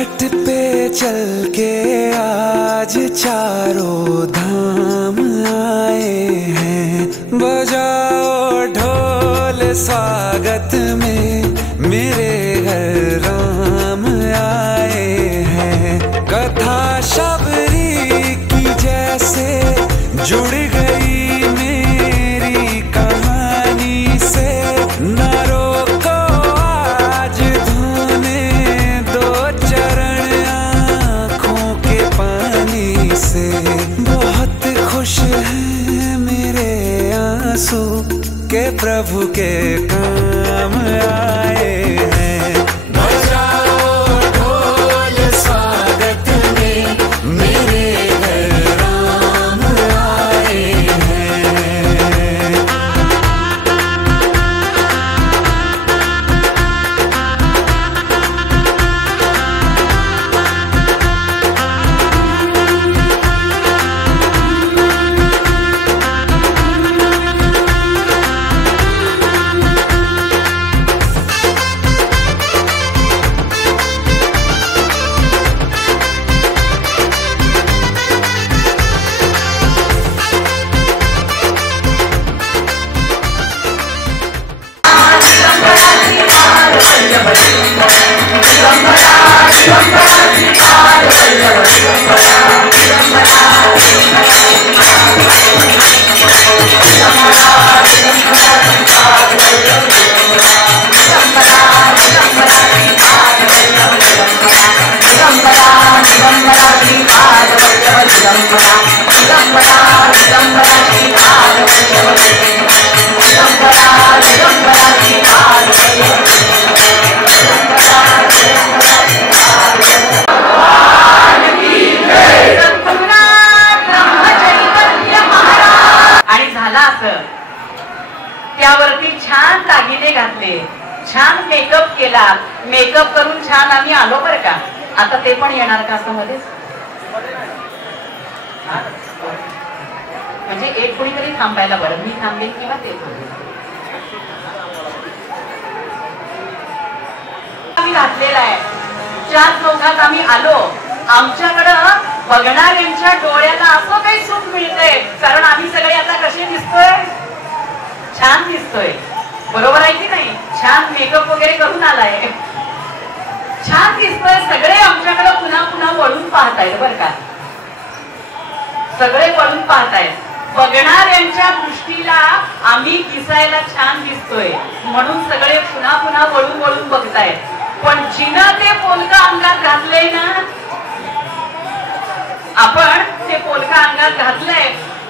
घाट पे चल के आज चारों धाम आए हैं। बजाओ ढोल स्वागत में मेरे घर राम आए हैं। कथा शबरी की जैसे जुड़ गई मेरी कहानी से। न रोको आज धोने दो चरण आँखों के पानी से। बहुत खुश हैं मेरे आंसू के प्रभु के काम आए हैं। बजाओ ढोल स्वागत में मेरे घर राम आए हैं। त्यावरती छान दागिने घातले, छान मेकअप केला, मेकअप करून छान आम्ही आलो बरं का। आता ते पण येणार का असं मध्येच? म्हणजे एक कोणीतरी थांबायला बरं, मी थांबेल किंवा ते थांबेल। आम्ही घातलेला आहे, चार चौघात आम्ही आलो। आमच्याकडं बघणाऱ्यांच्या डोळ्याला असं काही सुख मिळतंय कारण आम्ही सगळे आता कसे दिसतोय? छान दिसतोय, बरोबर आहे की नाही? छान मेकअप वगैरे करून आलाय, छान दिसतोय। सगळे आमच्याकडे पुन्हा पुन्हा वळून पाहतायत बरं का, सगळे वळून पाहतायत। बघणाऱ्यांच्या दृष्टीला आम्ही दिसायला छान दिसतोय म्हणून सगळे पुन्हा पुन्हा वळून वळून बघतायत। पण जिनं ते पोलका अंगात घातलंय ना, आपण ते पोलका अंगात घातलंय,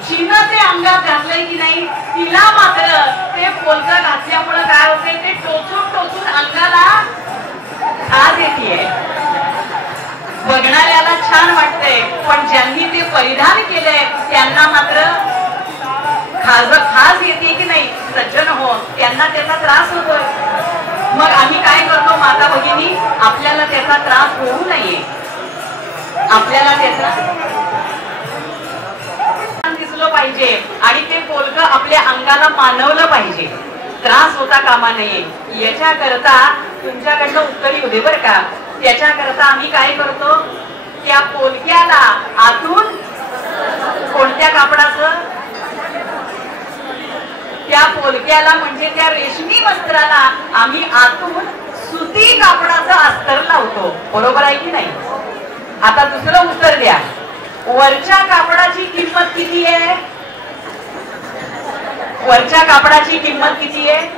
जिनं ते अंगात घातलंय की नाही, तिला मात्र ते पोलका घातल्यामुळे काय होते, ते टोचून टोचून अंगाला खाज येते। बघणाऱ्याला छान वाटतंय पण ज्यांनी ते परिधान केलंय त्यांना मात्र खाज येते की नाही? सज्जन हो, त्यांना त्याचा त्रास होतोय। मग आम्ही काय करतो माता भगिनी, आपल्याला त्याचा त्रास होऊ नये, आपल्याला त्याचा दिसलं पाहिजे आणि ते पोलकं आपल्या अंगाला मानवलं पाहिजे, त्रास होता कामा नये। याच्याकरता तुमच्याकडनं उत्तर येऊ दे बरं का। त्याच्याकरता आम्ही काय करतो, त्या पोलक्याला आतून कोणत्या कापडाचं, त्या पोलक्याला म्हणजे त्या रेशमी वस्त्राला आम्ही आतून सुती कापडाचं अस्तर लावतो, बरोबर आहे की नाही? आता दुसरं उत्तर द्या, वरच्या कापडाची किंमत किती आहे? वरच्या कापडाची किंमत किती आहे?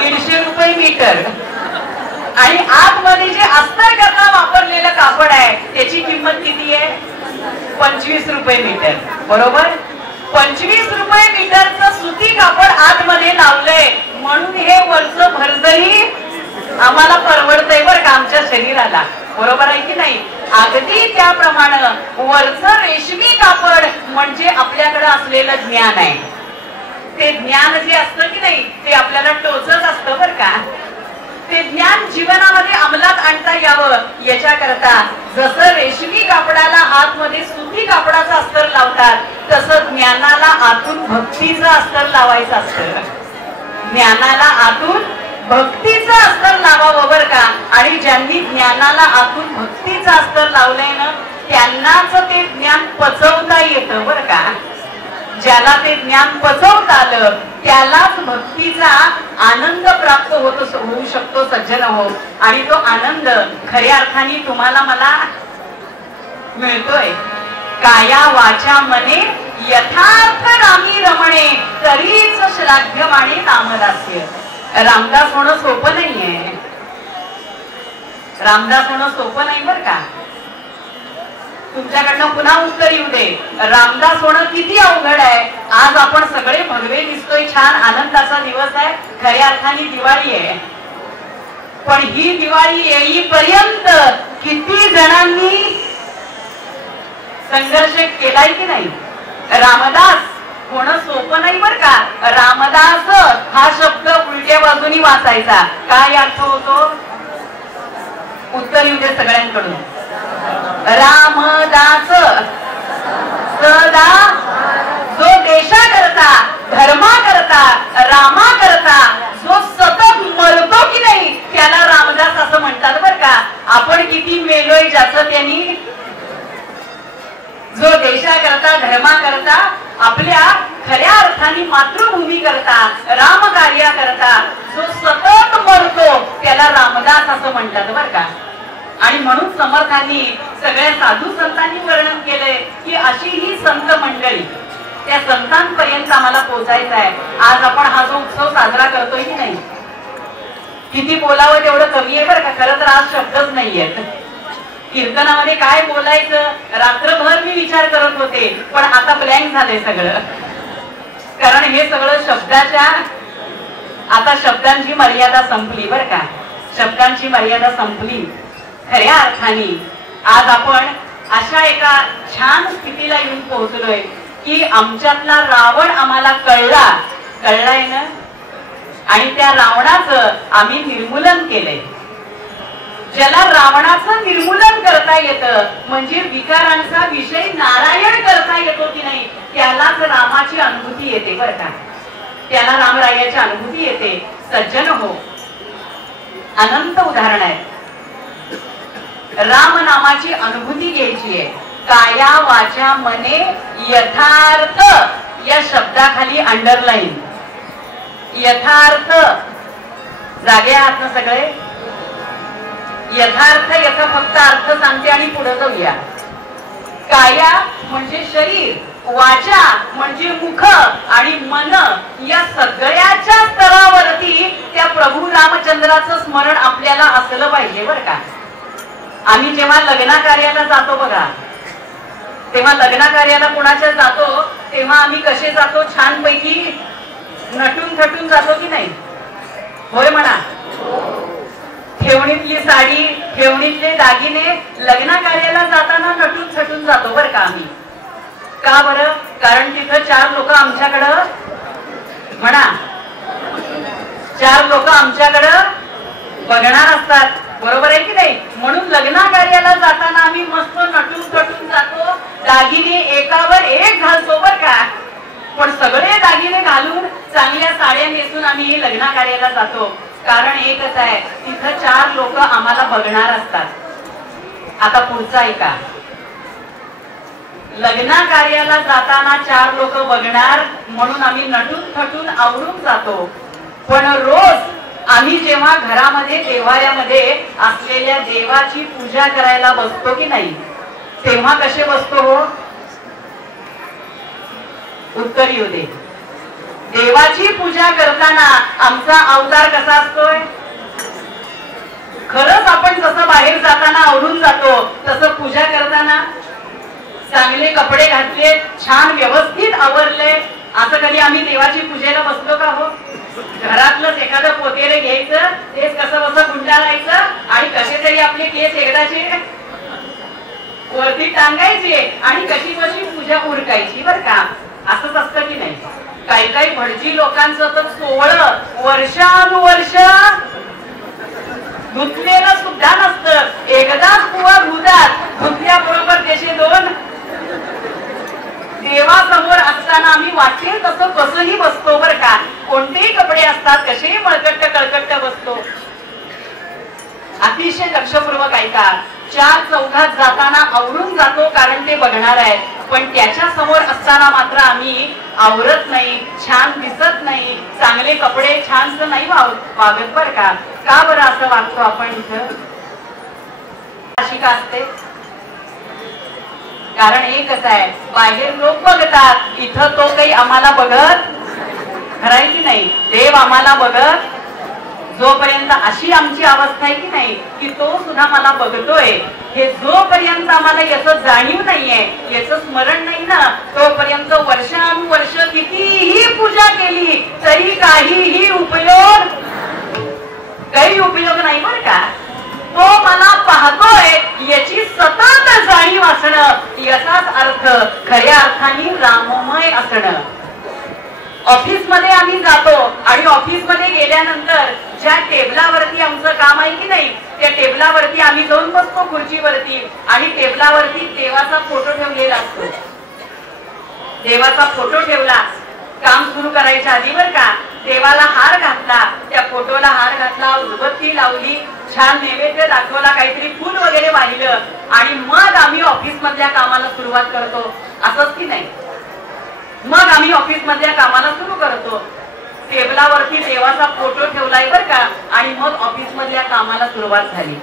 150 रुपये मीटर। आणि आतमध्ये जे अस्तर करता वापरलेलं कापड आहे त्याची किंमत किती आहे? 25 रुपये मीटर, बरोबर? 25 रुपये मीटरचं सुती कापड आतमध्ये लावलंय म्हणून हे वरचं भरजरी आम्हाला परवडतंय बरं का आमच्या शरीराला, बरोबर आहे की नाही? अगदी त्याप्रमाणे वरचं रेशमी कापड म्हणजे आपल्याकडे असलेलं ज्ञान आहे। ते ज्ञान जे असतं की नाही ते आपल्याला टोचत असतं बरं का। ते ज्ञान जीवनामध्ये अंमलात आणता यावं याच्याकरता जसं रेशमी कापडाला आतमध्ये सुती कापडाचं अस्तर लावतात तसं ज्ञानाला आतून भक्तीचं अस्तर लावायचं असतं। ज्ञानाला आतून भक्तीचं अस्तर लावावं बर का. आणि ज्यांनी ज्ञानाला आतून भक्तीचं अस्तर लावलंय ना त्यांनाच ते ज्ञान पचवता येतं बर का. ज्याला ते ज्ञान पचवता आलं त्यालाच भक्तीचा आनंद प्राप्त होऊ शकतो सज्जन हो. आणि तो आनंद खऱ्या अर्थाने तुम्हाला मला मिळतोय. काया वाचा मने यथार्थ रामी रमणे तरीच श्लाघ्यमाने नामदास्य. रामदास होणं सोपं नाहीये. रामदास होणं सोपं नाही बर का. तुमच्याकडनं पुन्हा उत्तर येऊ दे. रामदास होणं किती अवघड आहे. आज आपण सगळे भगवे दिसतोय, छान आनंदाचा दिवस आहे, खऱ्या अर्थाने दिवाळी आहे. पण ही दिवाळी येईपर्यंत किती जणांनी संघर्ष केलाय की नाही. रामदास होणं सोपं नाही बर का. रामदास हा शब्द उलट्या बाजूनी वाचायचा. काय अर्थ होतो उत्तर येऊ दे सगळ्यांकडून. रामदास सदा जो देशा करता धर्मा करता रामा करता जो सतत मरतो की नाही त्याला रामदास असं म्हणतात बर का. आपण किती मेलोय ज्याचं त्यांनी. जो देशा करता धर्मा करता आपल्या खऱ्या अर्थाने मातृभूमी करता राम कार्या करता जो सतत मरतो त्याला रामदास असं म्हणतात बर का. आणि म्हणून समर्थांनी सगळ्या साधू संतांनी वर्णन केलंय की अशी ही संत मंडळी त्या संतांपर्यंत आम्हाला पोहोचायचं आहे. आज आपण हा जो उत्सव साजरा करतोय की नाही किती बोलावं तेवढं कमी आहे बरं का. खरं तर आज शब्दच नाहीयेत. कीर्तनामध्ये काय बोलायचं रात्रभर मी विचार करत होते पण आता ब्लँक झालंय सगळं. कारण हे सगळं शब्दाच्या आता शब्दांची मर्यादा संपली बर का. शब्दांची मर्यादा संपली. खऱ्या अर्थाने आज आपण अशा एका छान स्थितीला येऊन पोहोचलोय की आमच्यातला रावण आम्हाला कळलाय ना. आणि त्या रावणाचं आम्ही निर्मूलन केलंय. ज्याला रावणाचं निर्मूलन करता येतं म्हणजे विकारांचा विषय नारायण करता येतो की नाही त्यालाच रामाची अनुभूती येते बर का. त्याला रामरायाची अनुभूती येते. सज्जन हो अनंत उदाहरण आहे. राम नामाची अनुभूती घ्यायची आहे. काया वाचा मने यथार्थ या शब्दाखाली अंडरलाईन. यथार्थ जागे आहात ना सगळे. यथार्थ याचा फक्त अर्थ सांगते आणि पुढे जाऊया. काया म्हणजे शरीर, वाचा म्हणजे मुख आणि मन या सगळ्याच्या स्तरावरती त्या प्रभू रामचंद्राचं स्मरण आपल्याला असलं पाहिजे बर का. आम्ही जेव्हा लग्न कार्याला जातो बघा तेव्हा लग्न कार्याला कोणाच्या जातो तेव्हा आम्ही कसे जातो छानपैकी नटून थटून जातो की नाही. होय म्हणा. ठेवणीतली साडी ठेवणीतले दागिने लग्न कार्याला जाताना नटून थटून जातो बर का आम्ही. का बरं. कारण तिथं 4 लोक आमच्याकडं म्हणा 4 लोक आमच्याकडं बघणार असतात बरोबर आहे की नाही. म्हणून लग्न कार्याला जाताना आम्ही मस्त नटून थटून जातो. दागिने एकावर एक घालतो बर का. पण सगळे दागिने घालून चांगल्या साड्या नेसून आम्ही लग्न कार्याला जातो. कारण एकच आहे तिथं 4 लोक आम्हाला बघणार असतात. आता पुढचा ऐका. लग्न कार्याला जाताना 4 लोक बघणार म्हणून आम्ही नटून थटून आवरून जातो. पण रोज आम्ही जेव्हा घरामध्ये देवाऱ्यामध्ये असलेल्या देवाची पूजा करायला बसतो की नाही तेव्हा कसे बसतो हो. उत्तर येऊ दे. देवाची पूजा करताना आमचा अवतार कसा असतोय. खरंच आपण जसं बाहेर जाताना आवरून जातो तसं पूजा करताना चांगले कपडे घातले छान व्यवस्थित आवरले. असं कधी आम्ही देवाची पूजेला बसलो का हो. घरातलंच एखादं पोतेरे घ्यायचं तेच कसं बसं गुंडाळायचं आणि कसे तरी आपले केस एकदाचे वरती टांगायचे आणि कशी कशी पूजा उरकायची बर का. असंच असतं की नाही. काही काही भटजी लोकांचं तर 16 वर्षानुवर्ष धुतलेलं सुद्धा नसतं. एकदाच कुवा धुतात धुतल्याबरोबर त्याचे 2 देवासमोर असताना आम्ही वाटेल तसं कसंही बसतो बर का. कोणतेही कपडे असतात कसेही मळकट्ट कळकट्ट बसतो अतिशय लक्षपूर्वक ऐका. चार चौघात जाताना आवरून जातो कारण ते बघणार आहेत, पण त्याच्या समोर असताना मात्र आम्ही आवरत नाही, छान दिसत नाही, चांगले कपडे छानच नाही वागत बर का. का बरं असं वागतो आपण इथं? अशी का असते? कारण एकच आहे, बाहेर लोक बघतात, इथं तो काही आम्हाला बघत खराय की नाही. देव आम्हाला बघत जोपर्यंत अशी आमची अवस्था आहे की नाही की तो सुद्धा मला बघतोय, हे जोपर्यंत आम्हाला याचं जाणीव नाहीये, याचं स्मरण नाही ना, तोपर्यंत वर्षानुवर्ष कितीही पूजा केली तरी काही उपयोग नाही बर का. तो मला पाहतोय याची सतत जाणीव असणं, याचाच अर्थ खऱ्या अर्थाने राममय असणं. ऑफिस मध्ये आम्ही जातो आणि ऑफिस मध्ये गेल्यानंतर ज्या टेबलावरती आमचं काम आहे की नाही, त्या टेबलावरती आम्ही जाऊन बसतो खुर्चीवरती आणि टेबलावरती देवाचा फोटो ठेवलेला असतो. देवाचा फोटो ठेवला, काम सुरू करायच्या आधी बर का, देवाला हार घातला, त्या फोटोला हार घातला, उदबत्ती लावली, छान नैवेद्य दाखवला, काहीतरी फूल वगैरे वाहिलं आणि मग आम्ही ऑफिस मधल्या कामाला सुरुवात करतो. असंच की नाही? मग आम्ही ऑफिस मधल्या कामाला सुरू करतो. टेबलावरती देवाचा फोटो ठेवलाय बर का आणि मग ऑफिस मधल्या कामाला सुरुवात झाली.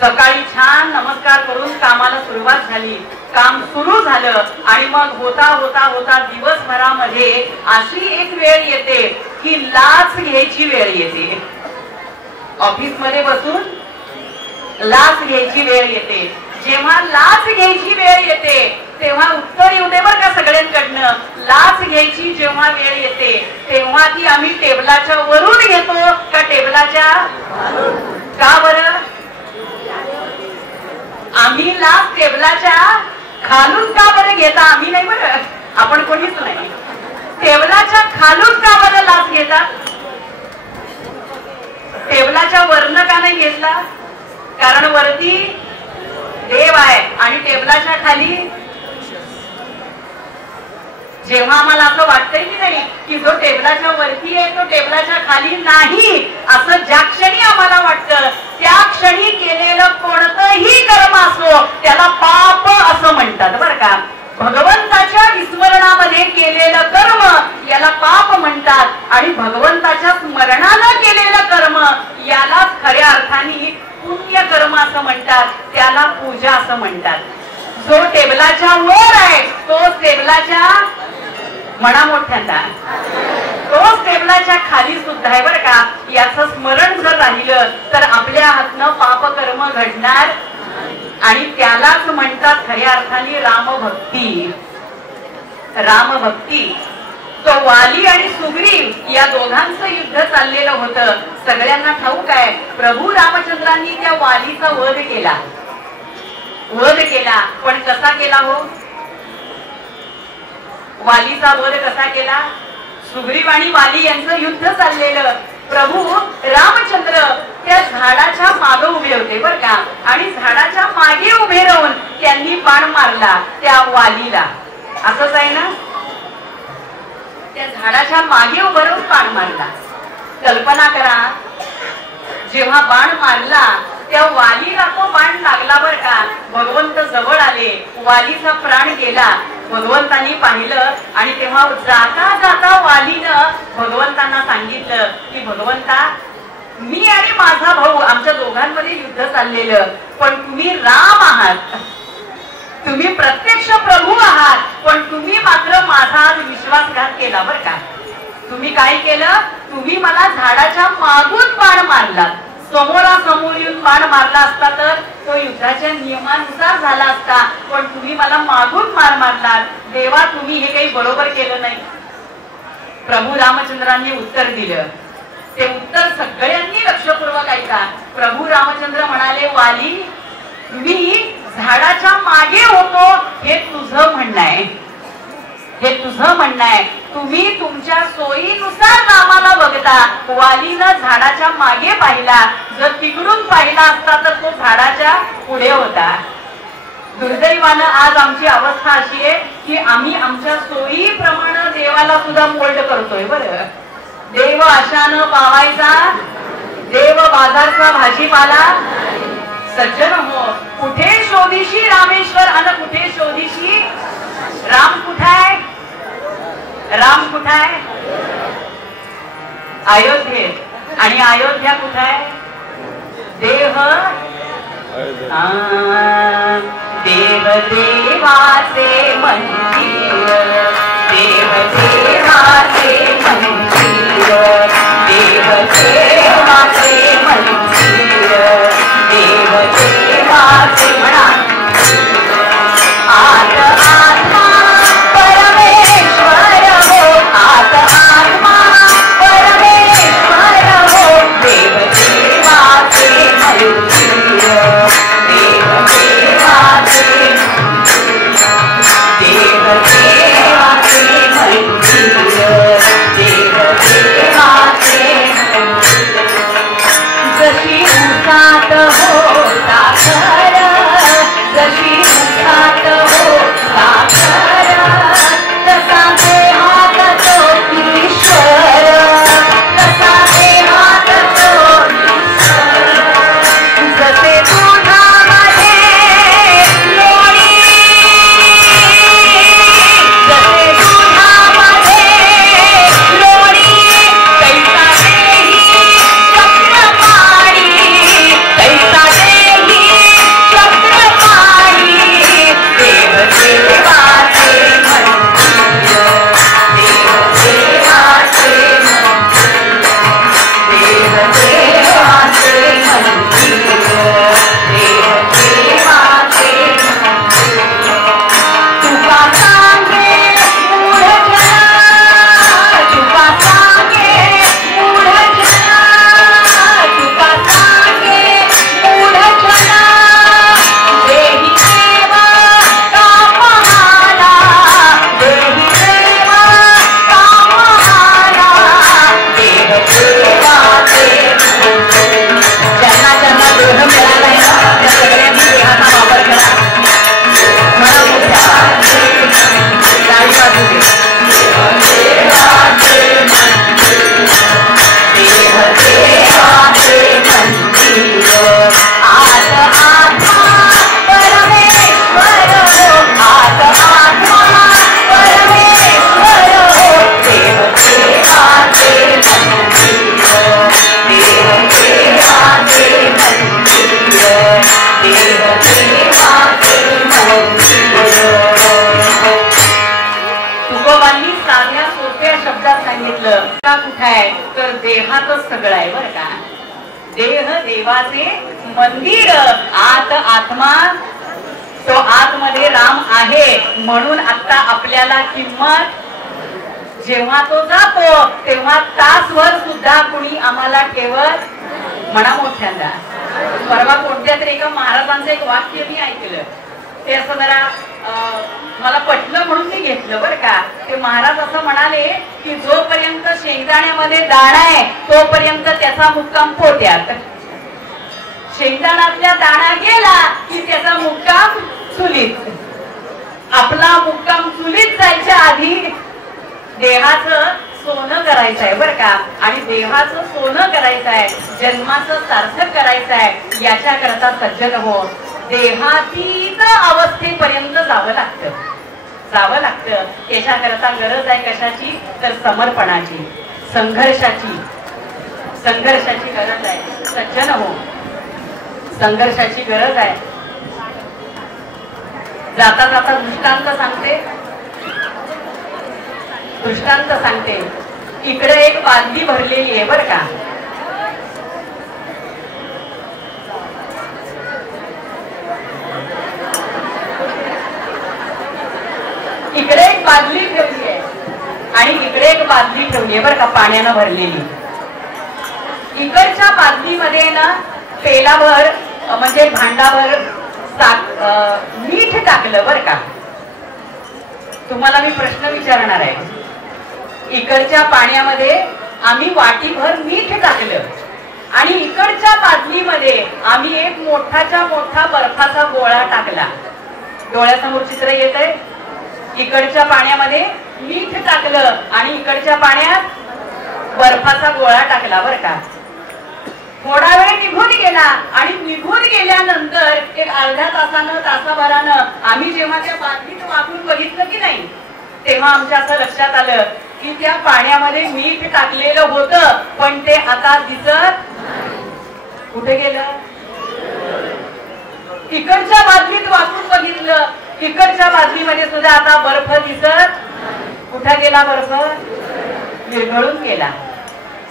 सकाळी छान नमस्कार करून कामाला सुरुवात झाली, काम सुरू झालं आणि मग होता होता होता दिवसभरामध्ये अशी एक वेळ येते की लाच घ्यायची वेळ येते. ऑफिस मध्ये बसून लाच घ्यायची वेळ येते. जेव्हा लाच घ्यायची वेळ येते तेव्हा उत्तर येऊ दे बर का सगळ्यांकडनं, लाच घ्यायची जेव्हा वेळ येते तेव्हा ती आम्ही टेबलाच्या वरून घेतो का टेबलाच्या? का बरं? आम्ही लाच टेबलाच्या खालून का बरं घेता? आम्ही नाही बरं, आपण कोणीच नाही. टेबलाच्या खालून का बरं लाच घेतात? टेबलाच्या वरनं का नाही घेतला? कारण वरती देव आहे आणि टेबलाच्या खाली. जेव्हा आम्हाला असं वाटतंय की नाही की जो टेबलाच्या वरती आहे तो टेबलाच्या खाली नाही, असं ज्या क्षणी आम्हाला वाटतं त्या क्षणी केलेलं कोणतंही कर्म असो त्याला पाप असं म्हणतात बर का. भगवंताच्या विस्मरणामध्ये केलेलं कर्म याला पाप म्हणतात आणि भगवंताच्या स्मरणानं केलेलं कर्म याला खऱ्या अर्थाने पुण्य कर्म असं म्हणतात, त्याला पूजा असं म्हणतात. जो टेबलाच्या वर आहे तो टेबलाच्या म्हणा मोठ्यांदा, तोच टेबलाच्या खाली सुद्धा आहे बर का. याचं स्मरण जर राहिलं तर आपल्या हातनं पाप कर्म घडणार आणि त्यालाच म्हणतात खऱ्या अर्थाने रामभक्ती. रामभक्ती. तो वाली आणि सुग्रीव या दोघांचं युद्ध चाललेलं होतं. सगळ्यांना ठाऊक आहे प्रभू रामचंद्रांनी त्या वालीचा वध केला. पण कसा केला हो? वालीचा वध कसा केला? सुग्रीव आणि वाली यांचं युद्ध चाललेलं. प्रभू रामचंद्र त्या झाडाच्या मागे उभे होते बर का आणि झाडाच्या मागे उभे राहून त्यांनी बाण मारला त्या वालीला. असंच आहे ना? त्या झाडाच्या मागे उभं राहून बाण मारला. कल्पना करा, जेव्हा बाण मारला त्या वालीला तो बाण लागला बर का. भगवंत जवळ आले, वालीचा प्राण गेला. भगवंतांनी पाहिलं आणि तेव्हा जाता जाता वालीनं भगवंतांना सांगितलं की भगवंता, मी आणि माझा भाऊ आमच्या दोघांमध्ये युद्ध चाललेलं, पण तुम्ही राम आहात, तुम्ही प्रत्यक्ष प्रभू आहात, पण तुम्ही मात्र माझा आज विश्वासघात केला बर का. तुम्ही काय केलं? तुम्ही मला झाडाच्या मागून बाण मारला. समोरासमोर येऊन बाण मारला असता तर तो युद्धाच्या नियमानुसार झाला असता, पण तुम्ही मला मागून मार मारला. देवा, तुम्ही हे काही बरोबर केलं नाही. प्रभू रामचंद्रांनी उत्तर दिलं. ते उत्तर सगळ्यांनी लक्षपूर्वक ऐका. प्रभू रामचंद्र म्हणाले, वाली, मी झाडाच्या मागे होतो हे तुझं म्हणणं आहे, हे तुझं म्हणणं आहे. तुम्ही तुमच्या सोयीनुसार रामाला बघता. वालीनं झाडाच्या मागे पाहिला, जर तिकडून पाहिला असता तर तो झाडाच्या पुढे होता. दुर्दैवानं आज आमची अवस्था अशी आहे की आम्ही आमच्या सोयीप्रमाणे देवाला सुद्धा मोल्ड करतोय बरं. देव अशानं पावायचा, देव बाजारचा भाजीपाला सज्जन हो. कुठे शोधीशी रामेश्वर अन कुठे शोधीशी राम कुठाय? राम कुठाय? अयोध्येत. आणि अयोध्या कुठाय? देव देव देवाचे मंदिर, देव देवाचे मंदिर, देव देवाचे मंदिर, देव देवाचे म्हणा. आत आत्मा परमेश्वर हो, आत आत्मा परमेश्वर हो, देव देवाचे मंदिर, देव देवाचे देव देवाचे मंदिर, देव देवाचे. जशी उसात हो साखर, जशी उसात हो साखर, तसा देहात तो ईश्वर, तसा देहात तो ईश्वर. जसे दुधामध्ये लोणी, जसे दुधामध्ये लोणी, तैसा देही चक्रपाणी, तैसा देही चक्रपाणी. देव देवाचे मंदिर, देव देवाचे मंदिर, देव देवाचे मंदिर, देव देवाचे मंदिर. तुका सांगे मूढजना, तुका सांगे मूढजना, तुका सांगे मूढजना. देही देव कामहाला, देही देव कामहाला, देव देवाचे मंदिर. ज्यांना ज्यांना देह मिळालाय ना त्या सगळ्यांनी देहाचा वापर करा. म्हणा मोठ्या डावी बाजूने देव देवाचे मंदिर, आत आत्मा परमेश्वर हो, आत आत्मा परमेश्वर हो, देव देवाचे मंदिर, देव देवाचे मंदिर, देव देवाचे मंदिर. तुकोबांनी साध्या सोप्या शब्दात सांगितलं का कुठाय तर देहातच सगळं आहे बरं का. देह देवाचे मंदिर, आत आत्मा, तो आतमध्ये राम आहे. म्हणून आता आपल्याला किंमत, जेव्हा तो जातो तेव्हा तासभर सुद्धा कुणी आम्हाला ठेवत. म्हणा मोठ्यांदा. परवा कोणत्या तरी एका महाराजांचं एक वाक्य मी ऐकलं, ते असं जरा मला पटलं म्हणून मी घेतलं बरं का. ते महाराज असं म्हणाले की जोपर्यंत शेंगदाण्यामध्ये दाणा आहे तोपर्यंत त्याचा मुक्काम पोट्यात, शेंगदाण्यातल्या दाणा गेला की त्याचा मुक्काम चुलीत. आपला मुक्काम चुलीत जायच्या आधी देहाचं सोनं करायचं आहे बरं का. आणि देहाचं सोनं करायचं आहे, जन्माचं सार्थक करायचं आहे. याच्या करता सज्जन हो, देहातीत अवस्थेपर्यंत जावं लागतं, जावं लागतं. त्याच्याकरता गरज आहे कशाची तर समर्पणाची, संघर्षाची, संघर्षाची गरज आहे सज्जन हो, संघर्षाची गरज आहे. जाता जाता दृष्टांत सांगते, दृष्टांत सांगते. इकडे एक बादली भरलेली आहे बरं का. इकडे एक बादली ठेवली आहे आणि इकडे एक बादली ठेवली आहे बरं का, पाण्यानं भरलेली. इकडच्या बादलीमध्ये ना पेलाभर म्हणजे भांडाभर मीठ टाकलं बरं का. तुम्हाला मी प्रश्न विचारणार आहे. इकडच्या पाण्यामध्ये आम्ही वाटीभर मीठ टाकलं आणि इकडच्या बादलीमध्ये आम्ही एक मोठाच्या मोठा बर्फाचा गोळा टाकला. डोळ्यासमोर चित्र येत आहे. इकडच्या पाण्यामध्ये मीठ टाकलं आणि इकडच्या पाण्यात बर्फाचा गोळा टाकला बरं का. थोडा वेळ निघून गेला आणि निघून गेल्यानंतर एक अर्ध्या तासानं तासाभरानं आम्ही जेव्हा त्या बाटलीत वापरून बघितलं की नाही, तेव्हा आमच्या असं लक्षात आलं की त्या पाण्यामध्ये मीठ टाकलेलं होतं, पण ते आता दिसत कुठे गेलं. इकडच्या बादलीत वापरून बघितलं, इकडच्या बादलीमध्ये सुद्धा आता बर्फ दिसत कुठे गेला. बर्फ विरघळून गेला.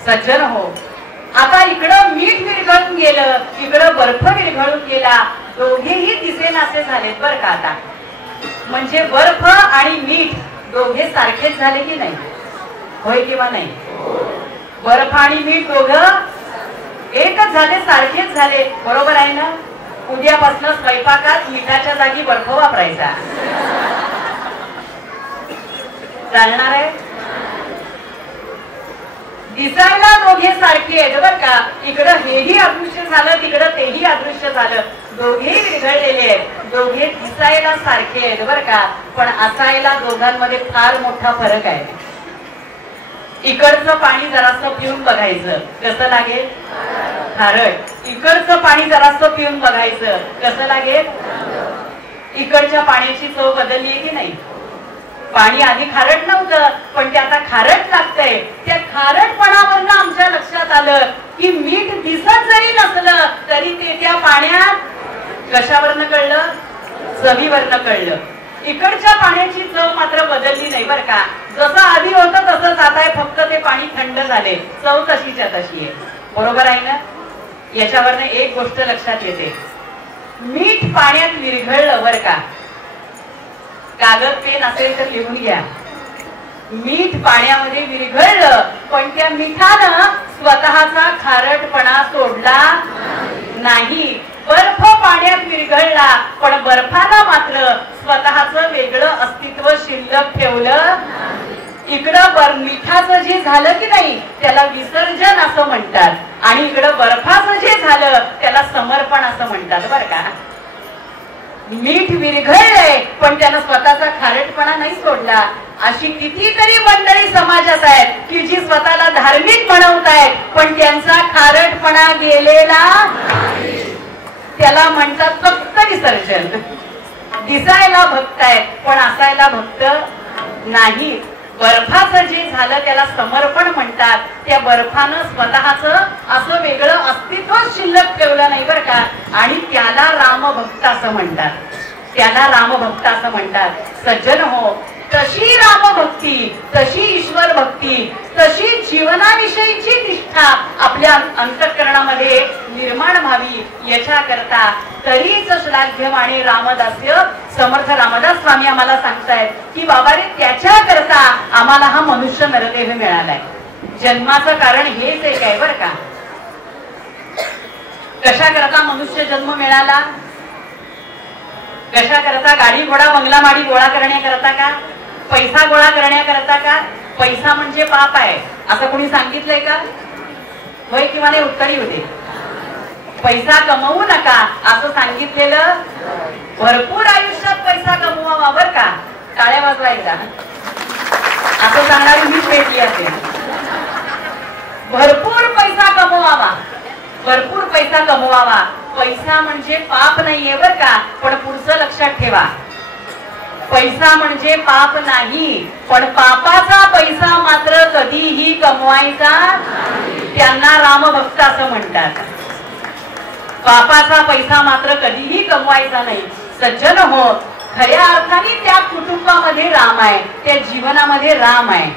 सज्जन हो, आता इकडं मीठ विरघळून गेलं, इकडं बर्फ विरघळून गेला, दोघेही दिसेनासे झालेत बरं का. आता म्हणजे बर्फ आणि मीठ दोघे सारखेच झाले की नाही, होय किंवा नाही. बर्फ आणि मीठ दोघं एकच झाले, सारखेच झाले, बरोबर आहे ना. उद्यापासून स्वयंपाकात मिठाच्या जागी बर्फ वापरायचा. चालणार आहे. दिसायला दोघे सारखे आहेत बरं का. इकडं हेही अदृश्य झालं, तिकडं तेही अदृश्य झालं, दोघेही विरघळलेले आहेत, दोघे दिसायला सारखे आहेत बरं का. पण असायला दोघांमध्ये फार मोठा फरक आहे. इकडचं पाणी जरासं पिऊन बघायचं कसं लागेल, खारट. इकडचं पाणी जरासं पिऊन बघायचं कसं लागेल. इकडच्या पाण्याची चव बदलली आहे की नाही. पाणी आधी खारट नव्हतं, पण ते आता खारट लागतंय. त्या खारटपणावरनं आमच्या लक्षात आलं की मीठ दिसत जरी नसलं तरी ते त्या पाण्यात कशावरनं कळलं, चवीवरनं कळलं. इकडच्या पाण्याची चव मात्र बदलली नाही बरं का. जसं आधी होतं तसंच आता आहे, फक्त ते पाणी थंड झाले, चव तशीच्या तशी आहे, बरोबर आहे ना. याच्यावरनं एक गोष्ट लक्षात येते, मीठ पाण्यात विरघळलं बरं का. कागद पेन असेल तर लिहून घ्या. मीठ पाण्यामध्ये विरघळलं, पण त्या मिठानं स्वतःचा खारटपणा सोडला नाही. बर्फ पाण्यात विरघळला, पण बर्फानं मात्र स्वतःचं वेगळं अस्तित्व शिल्लक ठेवलं. इकडं मिठाचं जे झालं की नाही त्याला विसर्जन असं म्हणतात, आणि इकडं बर्फाचं जे झालं त्याला समर्पण असं म्हणतात बरं का. मीठ विरघळलंय, पण त्यानं स्वतःचा खारटपणा नाही सोडला. अशी कितीतरी मंडळी समाजात आहेत की जी स्वतःला धार्मिक म्हणवत आहेत, पण त्यांचा खारटपणा गेलेला, त्याला म्हणतात फक्त विसर्जन. दिसायला भक्त आहेत पण असायला भक्त नाही. बर्फाचं जे झालं त्याला समर्पण म्हणतात. त्या बर्फानं स्वतःचं असं वेगळं अस्तित्व शिल्लक ठेवलं नाही बरं का. आणि त्याला रामभक्त असं म्हणतात, त्याला रामभक्त असं म्हणतात. सज्जन हो, तशी रामभक्ती, तशी ईश्वर भक्ती, तशी जीवनाविषयीची निष्ठा आपल्या अंतःकरणामध्ये निर्माण व्हावी याच्याकरता तरीच श्लाघ्यमाने रामदास्य समर्थ रामदास स्वामी आम्हाला सांगतायत की बाबा रे, त्याच्याकरता आम्हाला हा मनुष्य नरदेह मिळालाय. जन्माचं कारण हेच एक आहे बरं का. कशाकरता मनुष्य जन्म मिळाला, कशाकरता? गाडी घोडा बंगला माडी गोळा करण्याकरता का, पैसा गोळा करण्याकरता का? पैसा म्हणजे पाप आहे असं कोणी सांगितलंय का, होय किंवा नाही उत्तरी होते. पैसा कमवू नका असं सांगितलेलं. भरपूर आयुष्यात पैसा कमवावा बर का, टाळ्या वाजवायचा असं सांगणारी मी भेटली असेल. भरपूर पैसा कमवावा, भरपूर पैसा कमवावा. पैसा म्हणजे पाप नाहीये बर का, पण पुढचं लक्षात ठेवा, पैसा म्हणजे पाप नाही, पण पापाचा पैसा मात्र कधीही कमवायचा. त्यांना रामभक्त असं म्हणतात. पापाचा पैसा मात्र कधीही कमवायचा नाही. सज्जन हो, खऱ्या अर्थाने त्या कुटुंबामध्ये राम आहे, त्या जीवनामध्ये राम आहे.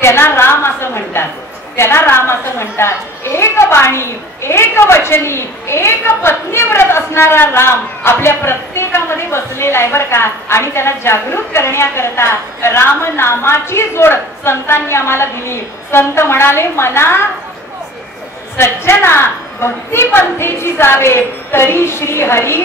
त्यांना राम असं म्हणतात, त्यांना राम असं म्हणतात. एक वाणी, एक वचनी, एक पत्नीव्रत असणारा राम आपल्या प्रत्येकामध्ये बसलेला आहे बर का. आणि त्याला जागृत करण्याकरता राम नामाची जोड संतांनी आम्हाला दिली. संत म्हणाले, मना सज्जना भक्ती पंथेची जावे तरी श्री हरी.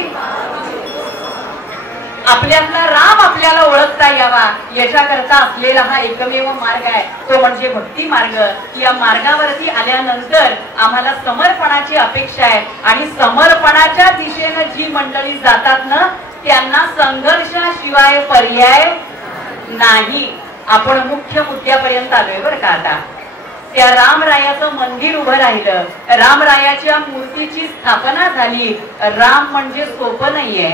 आपल्यातला राम आपल्याला ओळखता यावा याच्याकरता असलेला हा एकमेव मार्ग आहे, तो म्हणजे भक्ती मार्ग. या मार्गावरती आल्यानंतर आम्हाला समर्पणाची अपेक्षा आहे, आणि समर्पणाच्या दिशेनं जी मंडळी जातात ना त्यांना संघर्षाशिवाय पर्याय नाही. आपण मुख्य मुद्द्यापर्यंत आलोय बरं का. आता त्या रामरायाचं मंदिर उभं राहिलं, रामरायाच्या मूर्तीची स्थापना झाली. राम म्हणजे सोपं नाहीये,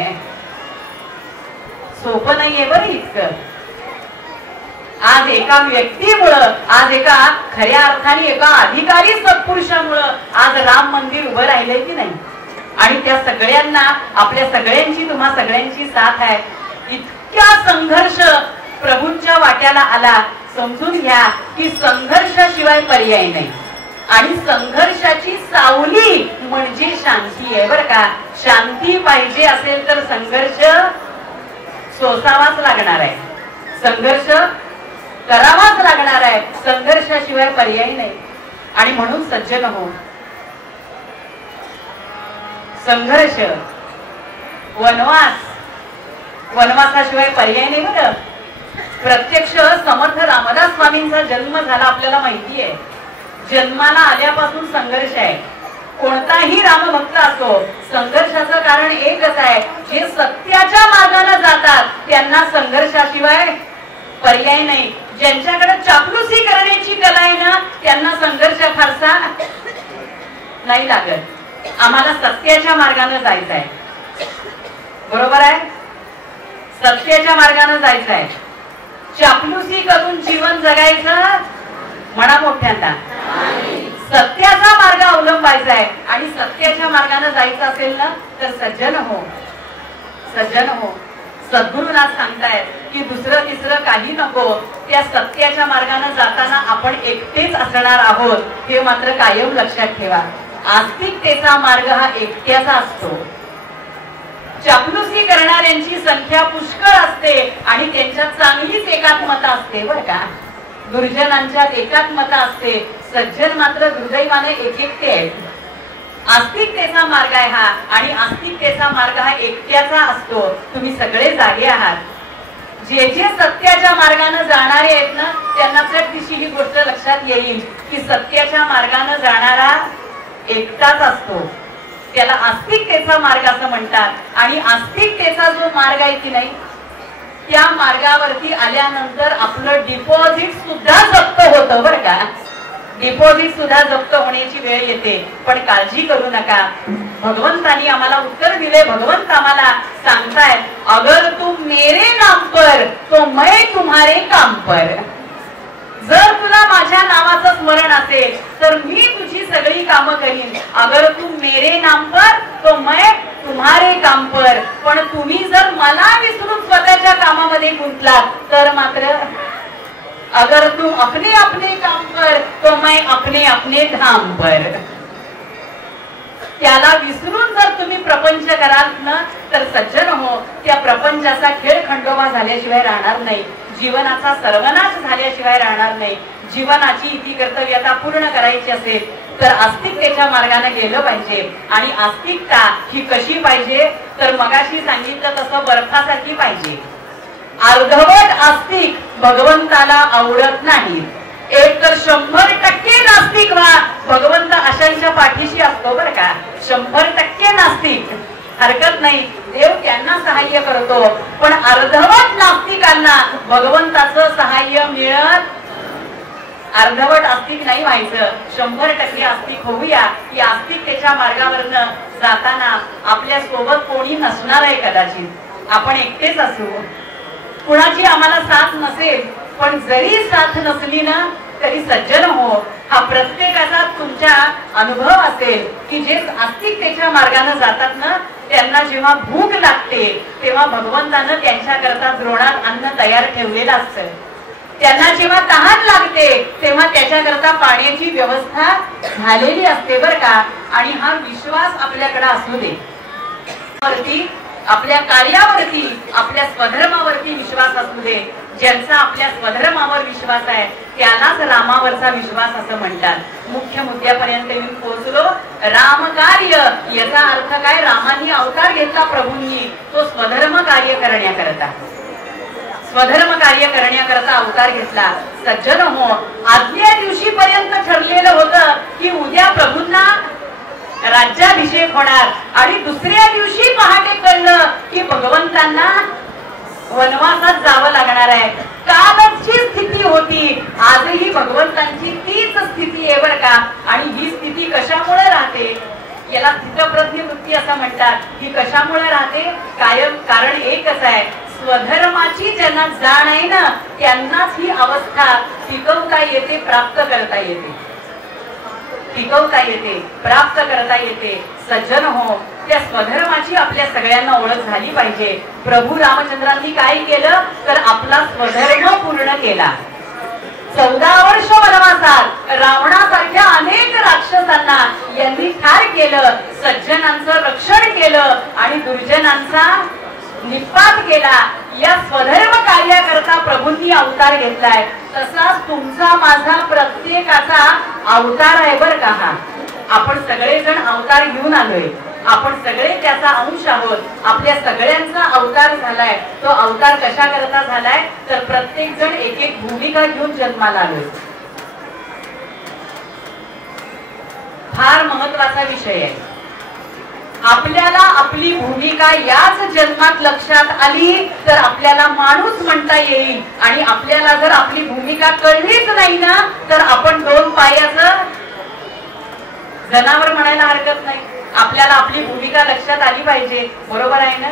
सोपं नाहीये बरं इतकं. आज एका व्यक्तीमुळं, आज एका खऱ्या अर्थाने एका अधिकारी सत्पुरुषामुळं आज राम मंदिर उभं राहिलंय की नाही. आणि त्या सगळ्यांना, आपल्या सगळ्यांची, तुम्हा सगळ्यांची साथ आहे. इतक्या संघर्ष प्रभूंच्या वाट्याला आला. समजून घ्या की संघर्षाशिवाय पर्याय नाही. आणि संघर्षाची सावली म्हणजे शांती आहे बरं का. शांती पाहिजे असेल तर संघर्ष सोसावाच लागणार आहे, संघर्ष करावाच लागणार आहे. संघर्षाशिवाय पर्याय नाही. आणि म्हणून सज्जन हो, संघर्ष, वनवास, वनवासाशिवाय पर्याय नाही बरं. प्रत्यक्ष समर्थ रामदास स्वामींचा जन्म झाला आपल्याला माहिती आहे. जन्माला आल्यापासून संघर्ष आहे. कोणताही रामभक्त असो, संघर्षाचं कारण एकच आहे, जे सत्याच्या मार्गाने जातात त्यांना संघर्षाशिवाय पर्याय नाही. ज्यांच्याकडे चापलुसी करण्याची कला आहे ना, त्यांना संघर्ष फारसा नाही लागत. आम्हाला सत्याच्या मार्गाने जायचं आहे, बरोबर आहे, सत्याच्या मार्गाने जायचं आहे. चापलुसी करून जीवन जगायचं म्हणा मोठ्यांना. सत्याचा मार्ग अवलंबायचा आहे. आणि सत्याच्या मार्गाने जायचं असेल ना तर सज्जन हो, सज्जन हो. सद्गुरूंना सांगतायत की दुसरं तिसरं काही नको. त्या सत्याच्या मार्गाने जाताना आपण एकटेच असणार आहोत, हे मात्र कायम लक्षात ठेवा. आस्तिकतेचा मार्ग हा एकट्याचा असतो. चापलुसी करणाऱ्यांची संख्या पुष्कळ असते आणि त्यांच्यात चांगलीच एकात्मता असते बरं का. दुर्जनांच्यात एकात्मता असते, सज्जन मात्र दुर्दैवाने एकटे आहेत. आस्तिकतेचा मार्ग आहे हा, आणि आस्तिकतेचा मार्ग हा एकट्याचा असतो. तुम्ही सगळे जागे आहात. जे जे सत्याच्या मार्गाने जाणारे आहेत ना, त्यांना प्रत्यक्षी ही गोष्ट लक्षात येईल की सत्याच्या मार्गाने जाणारा एकटाच असतो. त्याला आस्तिकतेचा मार्ग असं म्हणतात. आणि आस्तिकतेचा जो मार्ग आहे की नाही, त्या मार्गावरती आल्यानंतर आपलं डिपॉझिट सुद्धा जप्त होतं बरं का. डिपॉझिट सुद्धा जप्त होण्याची वेळ येते. पण काळजी करू नका, भगवंतानी आम्हाला उत्तर दिले. भगवंत आम्हाला सांगतायत, अगर तुम मेरे नाम पर तो मैं तुम्हारे काम पर. जर तुला माझ्या नावाचं स्मरण असेल तर मी तुझी सगळी कामं करीन. अगर तुम मेरे नाम पर तो मैं तुम्हारे काम पर. पण तुम्ही जर मला विसरून स्वतःच्या कामामध्ये गुंतलात तर मात्र, अगर तुम अपने अपने काम पर तो मैं अपने अपने धाम पर. त्याला विसरून जर तुम्ही प्रपंच कराल ना तर सज्जन हो, त्या प्रपंचाचा खेळ खंडोबा झाल्याशिवाय राहणार नाही. जीवनाचा सर्वनाश झाल्याशिवाय राहणार नाही. जीवनाची इति कर्तव्यता पूर्ण करायची असेल तर आस्तिकतेच्या मार्गाने गेलं पाहिजे. आणि आस्तिकता ही कशी पाहिजे तर मगाशी सांगितलं तसं बर्फासारखी पाहिजे. अर्धवट आस्तिक भगवंताला आवडत नाही. एक तर 100% नास्तिक व्हा, भगवंत अशांच्या पाठीशी असतो बरं का. 100% नास्तिक हरकत नाही, देव त्यांना सहाय्य करतो. पण अर्धवट नास्तिकांना भगवंताचं सहाय्य मिळत. अर्धवट आस्तिक नाही व्हायचं, 100% आस्तिक होऊया. या आस्तिकतेच्या मार्गावरनं जाताना आपल्या सोबत कोणी नसणार आहे. कदाचित आपण एकटेच असू, कुणाची आम्हाला साथ नसेल. पण जरी साथ नसली ना तरी सज्जन हो, हा प्रत्येकाचा तुमच्या अनुभव असेल की जे आस्तिकतेच्या मार्गाने जातात ना, त्यांना जेव्हा भूक लागते तेव्हा भगवंतानं त्यांच्याकरता द्रोणात अन्न तयार ठेवलेलं असतं. त्यांना जेव्हा तहान लागते तेव्हा त्याच्याकरता पाण्याची व्यवस्था झालेली असते बरं का. आणि हा विश्वास आपल्याकडे असू दे. आपल्या कार्यावरती, आपल्या स्वधर्मावरती विश्वास असू दे. ज्यांचा आपल्या स्वधर्मावर विश्वास आहे त्यालाच रामावरचा विश्वास असं म्हणतात. मुख्य मुद्द्यापर्यंत मी पोहोचलो. रामकार्य याचा अर्थ काय? रामांनी अवतार घेतला प्रभूंनी, तो स्वधर्म कार्य करण्याकरता, स्वधर्म कार्य करण्याकरता अवतार घेतला. सज्जन हो, आदल्या दिवशी पर्यंत ठरलेलं होतं की उद्या प्रभूंना राज्याभिषेक होणार आणि दुसऱ्या दिवशी पहाटे कळलं की भगवंतांना वनवासात जावं लागणार आहे. कालची स्थिती होती, आजही भगवंतांची तीच स्थिती असं म्हणतात की कशामुळे राहते कायम, कारण एकच आहे, स्वधर्माची ज्यांना जाण आहे ना त्यांनाच ही अवस्था टिकवता येते, प्राप्त करता येते, टिकवता येते, प्राप्त करता येते. सज्जन हो, त्या स्वधर्माची आपल्या सगळ्यांना ओळख झाली पाहिजे. प्रभू रामचंद्रांनी काय केलं तर आपला स्वधर्म पूर्ण केला. 14 वर्ष वनवासात रावणासारख्या अनेक राक्षसांना यांनी ठार केलं, सज्जनांचं रक्षण केलं आणि दुर्जनांचा निपात केला. या स्वधर्म कार्याकरता प्रभूंनी अवतार घेतलाय. तसाच तुमचा माझा प्रत्येकाचा अवतार आहे बर का. हा आपण सगळेजण अवतार घेऊन आलोय, आपण सगळे त्याचा अंश आहोत. आपल्या सगळ्यांचा अवतार झालाय. तो अवतार कशा करता झालाय तर प्रत्येक जण एक एक भूमिका घेऊन जन्माला आलोय. फार महत्वाचा विषय आहे. आपल्याला आपली भूमिका याच जन्मात लक्षात आली तर आपल्याला माणूस म्हणता येईल. आणि आपल्याला जर आपली भूमिका कळलीच नाही ना तर आपण 2 पायाचं जनावर म्हणायला हरकत नाही. आपल्याला आपली भूमिका लक्षात आली पाहिजे, बरोबर आहे ना.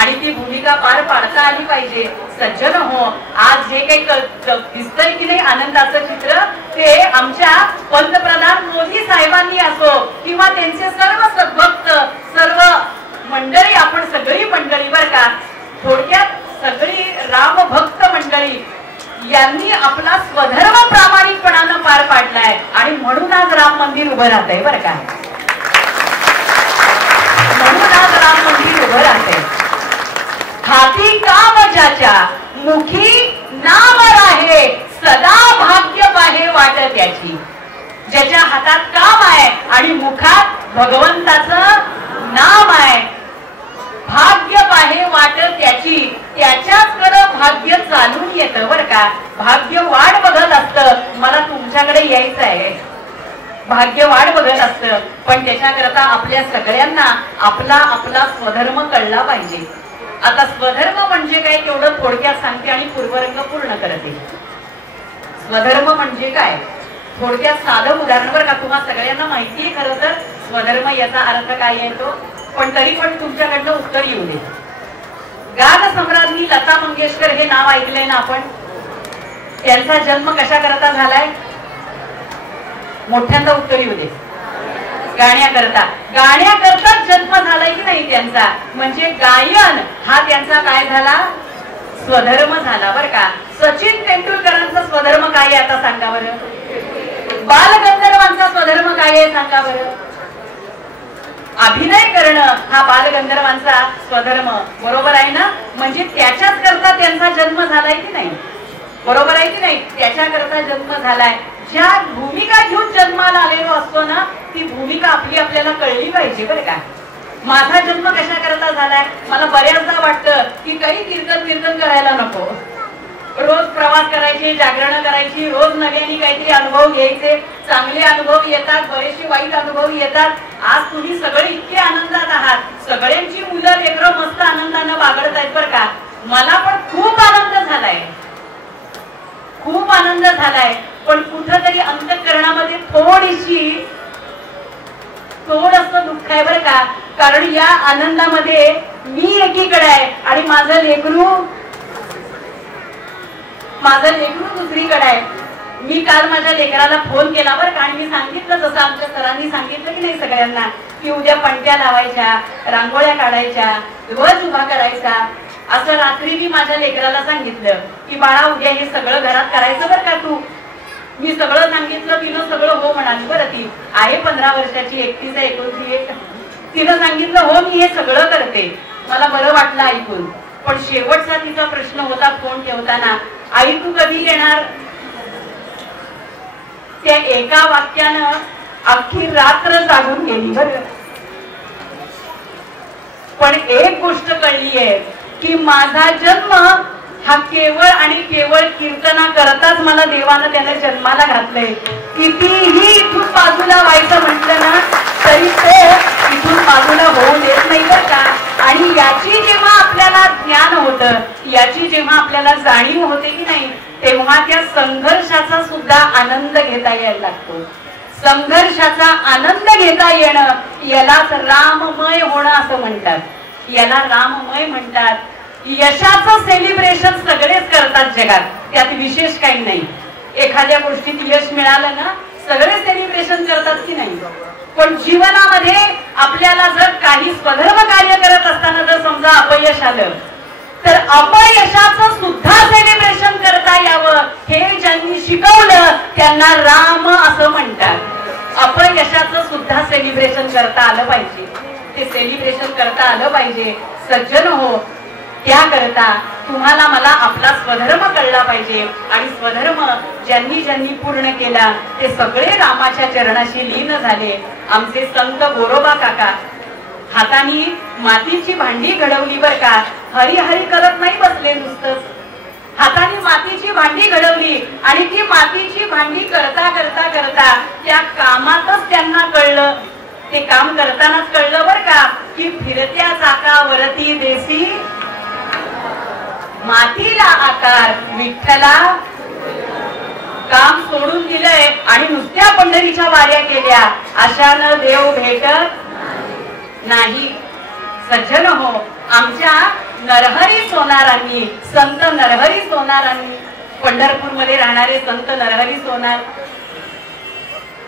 आणि ती भूमिका पार पाडता आली पाहिजे. सज्जन हो, आज जे काही दिसतंय की नाही आनंदाचं चित्र, ते आमच्या पंतप्रधान मोदी साहेबांनी असो किंवा त्यांचे सर्व सद्भक्त, सर्व मंडळी, आपण सगळी मंडळी बर का, थोडक्यात सगळी रामभक्त मंडळी यांनी आपला स्वधर्म प्रामाणिकपणानं पार पाडलाय. आणि म्हणून आज राम मंदिर उभं राहत आहे बर का. म्हणून आज राम मंदिर उभं राहते. हाती काम ज्याच्या मुखी नाम राहे, सदा भाग्य पाहे वाट त्याची. ज्याच्या हातात काम आहे आणि मुखात भगवंताचं नाम आहे, भाग्य पाहे वाट त्याची, त्याच्याकडे भाग्य चालून येतं बर का. भाग्य वाट बघत असतं, मला तुमच्याकडे यायचं आहे, भाग्य वाट बघत असतं. पण त्याच्याकरता आपल्या सगळ्यांना आपला आपला स्वधर्म कळला पाहिजे. आता स्वधर्म म्हणजे काय तेवढं थोडक्यात सांगते आणि पूर्वरंग पूर्ण करते. स्वधर्म म्हणजे काय थोडक्यात साधं उदाहरण बरं का. तुम्हाला सगळ्यांना माहिती आहे खरं तर स्वधर्म याचा अर्थ काय येतो, पण तरी पण तुमच्याकडनं उत्तर येऊ दे. गान सम्राज्ञी लता मंगेशकर हे नाव ऐकलंय ना आपण. त्यांचा जन्म कशा करता झालाय, मोठ्यांदा उत्तर येऊ दे. गाण्याकरता, गाण्याकरताच जन्म झालाय की नाही त्यांचा. म्हणजे गायन हा त्यांचा काय झाला, स्वधर्म झाला बर का. सचिन तेंडुलकरांचा स्वधर्म काय आहे आता सांगा बरं. बालगंधर्वांचा स्वधर्म काय आहे सांगा बरं. अभिनय करणं हा बालगंधर्वांचा स्वधर्म, बरोबर आहे ना. म्हणजे त्याच्याच करता त्यांचा जन्म झालाय की नाही, बरोबर आहे की नाही. त्याच्याकरता जन्म झालाय. ज्या भूमिका घेऊन जन्माला आलेलो असतो ना ती भूमिका आपली आपल्याला कळली पाहिजे बरं का. माझा जन्म कशा करता झालाय, मला बऱ्याचदा वाटतं की काही कीर्तन करायला नको. रोज प्रवास करायचे, जागरण करायची, रोज नव्याने काहीतरी अनुभव घ्यायचे. चांगले अनुभव येतात, बरेचसे वाईट अनुभव येतात. आज तुम्ही सगळे इतके आनंदात आहात, सगळ्यांची मुलं लेकरं मस्त आनंदानं बागडतायत बरं का. मला पण खूप आनंद झालाय, खूप आनंद झालाय. पण कुठंतरी अंतःकरणामध्ये थोडंसं दुःख आहे बरं का. कारण या आनंदामध्ये मी एकीकडे आहे आणि माझं लेकरू दुसरीकडे आहे. मी काल माझ्या लेकराला फोन केला बरं का. आणि मी सांगितलं जसं आमच्या सरांनी सांगितलं की नाही सगळ्यांना की उद्या पणत्या लावायच्या, रांगोळ्या काढायच्या, ध्वज उभा करायचा. असं रात्री मी माझ्या लेकराला सांगितलं की बाळा उद्या हे सगळं घरात करायचं बरं का तू. मी सगळं सांगितलं, तिनं सगळं हो म्हणाली बरं. ती आहे 15 वर्षाची, 31 आहे, 29. तिनं सांगितलं हो मी हे सगळं करते. मला बरं वाटलं ऐकून. पण शेवटचा तिचा प्रश्न होता फोन ठेवताना, आई तू कधी येणार. त्या एका वाक्यानं अख्खी रात्र जागून गेली बरं. पण एक गोष्ट कळली आहे की माझा जन्म हा केवळ आणि केवळ कीर्तना करताच मला देवानं त्याने जन्माला घातलंय. कितीही इथून बाजूला व्हायचं म्हटलं ना तरी तो इथून बाजूला होऊ देत नाही बरं का. आणि याची जेव्हा आपल्याला ज्ञान होतं, याची जेव्हा आपल्याला जाणीव होते की नाही, तेव्हा त्या संघर्षाचा सुद्धा आनंद घेता यायला लागतो. संघर्षाचा आनंद घेता येणं यालाच राममय होणं असं म्हणतात. याला राममय म्हणतात. यशाचं सेलिब्रेशन सगळेच करतात जगात, त्यात विशेष काही नाही. एखाद्या गोष्टीत यश मिळालं ना सगळे सेलिब्रेशन करतात की नाही. पण जीवनामध्ये आपल्याला जर काही स्वधर्म कार्य करत असताना जर समजा अपयश आलं तर अपयशाचं सुद्धा सेलिब्रेशन करता यावं हे ज्यांनी शिकवलं त्यांना राम असं म्हणतात. अपयशाचं सुद्धा सेलिब्रेशन करता आलं पाहिजे. ते सेलिब्रेशन करता आलं पाहिजे. सज्जन हो, त्याकरता तुम्हाला मला आपला स्वधर्म कळला पाहिजे. आणि स्वधर्म ज्यांनी ज्यांनी पूर्ण केला ते सगळे रामाच्या चरणाशी लीन झाले. आमचे संत गोरोबा काका हाताने मातीची भांडी घडवली बर का. हरी हरी करत नाही बसले नुसतंच. हाताने मातीची भांडी घडवली आणि ती मातीची भांडी करता करता करता त्या कामातच त्यांना कळलं. ते काम करतानाच कळलं बर का की फिरत्या चाकावरती देसी मातीला आकार विठ्ठला. काम सोडून दिलंय आणि नुसत्या पंढरीच्या वाऱ्या केल्या अशानं देव भेटत नाही. सज्जन हो, आमच्या नरहरी सोनारांनी, संत नरहरी सोनारांनी, पंढरपूर मध्ये राहणारे संत नरहरी सोनार,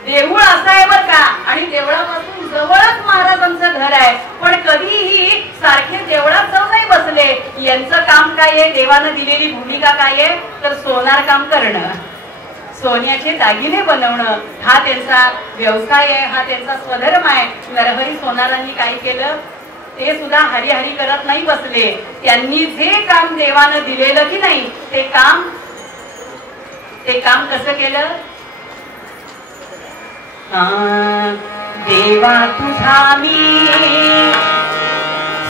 देऊळ असं आहे बर का आणि देवळापासून जवळच महाराजांचं घर आहे. पण कधीही सारखे देवळात जाऊन नाही बसले. यांचं काम काय आहे, देवानं दिलेली भूमिका काय आहे तर सोनार काम करणं, सोन्याचे दागिने बनवणं हा त्यांचा व्यवसाय आहे, हा त्यांचा स्वधर्म आहे. नरहरी सोनारांनी काय केलं ते सुद्धा हरिहरी करत नाही बसले. त्यांनी जे काम देवानं दिलेलं की नाही ते काम कसं केलं. देवा तुझा मी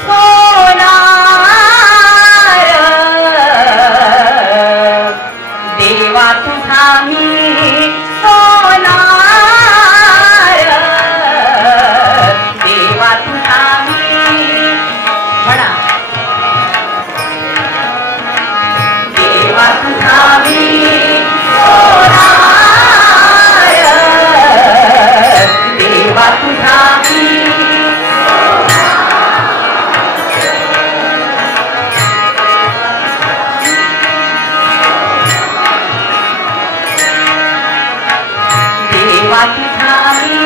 सोनार, देवा तुझा मी सोनार, देवा तुझा मी म्हणा, देवा तुझा मी सोनार, देवा तुझा मी देवा तुझा मी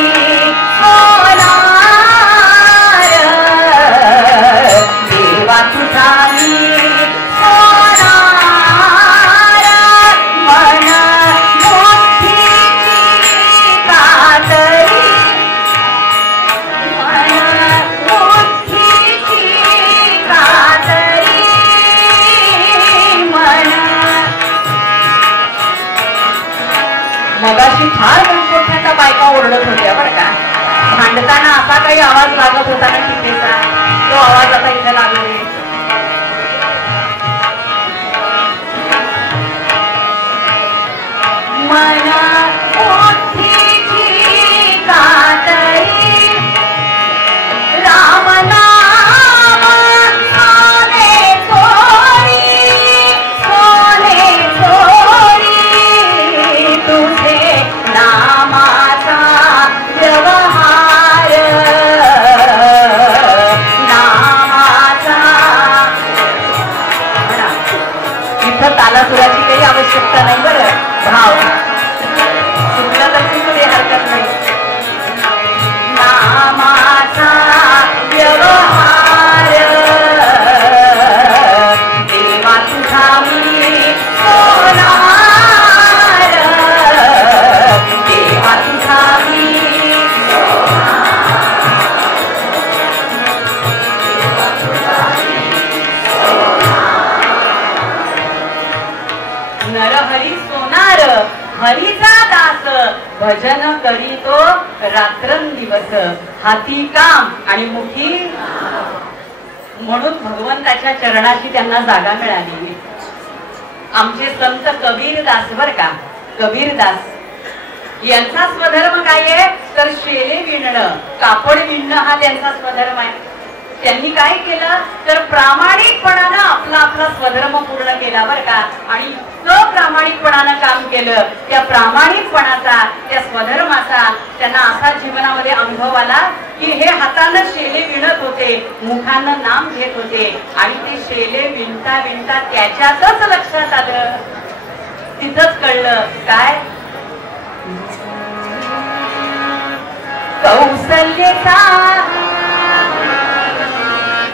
सोनार, देवा तुझा मी सोनार, मन मोठीची कातरी, मन मोठीची कातरी, मन. मगाशी फार मोठ्या बायका ओरडत होत्या बरं का. भांडताना असा काही आवाज लागत होता ना टिपेचा, तो आवाज आता इथे लागले. मन मोठीची कातरी, राम नाम सोने चोरी, सोने चोरी, तुझे नामाचा व्यवहार, नामाचा. इथं तालासुराची काही आवश्यकता नाही बरं. भाव चुकलं तर चुकले हरकत नाही. नामाचा व्यवहार, देवा तुझा मी सोनार, देवा तुझा मी नरहरी सोनार, हरीचा दास, भजन करीतो रात्रंदिवस, हाती काम आणि मुखी. म्हणून भगवंताच्या चरणाशी त्यांना जागा मिळाली. आमचे संत कबीरदास बर का, कबीरदास यांचा स्वधर्म काय आहे तर शेले विणणं, कापड विणणं हा त्यांचा स्वधर्म आहे. त्यांनी काय केलं तर प्रामाणिकपणानं आपला आपला स्वधर्म पूर्ण केला बरं का. आणि अप्रामाणिकपणानं काम केलं, त्या प्रामाणिकपणाचा त्या स्वधर्माचा त्यांना असा जीवनामध्ये अनुभव आला की हे हातानं शेले विणत होते, मुखानं नाम घेत होते आणि ते शेले विणता विणता त्याच्यातच लक्षात आलं, तिथंच कळलं काय कौसल्यता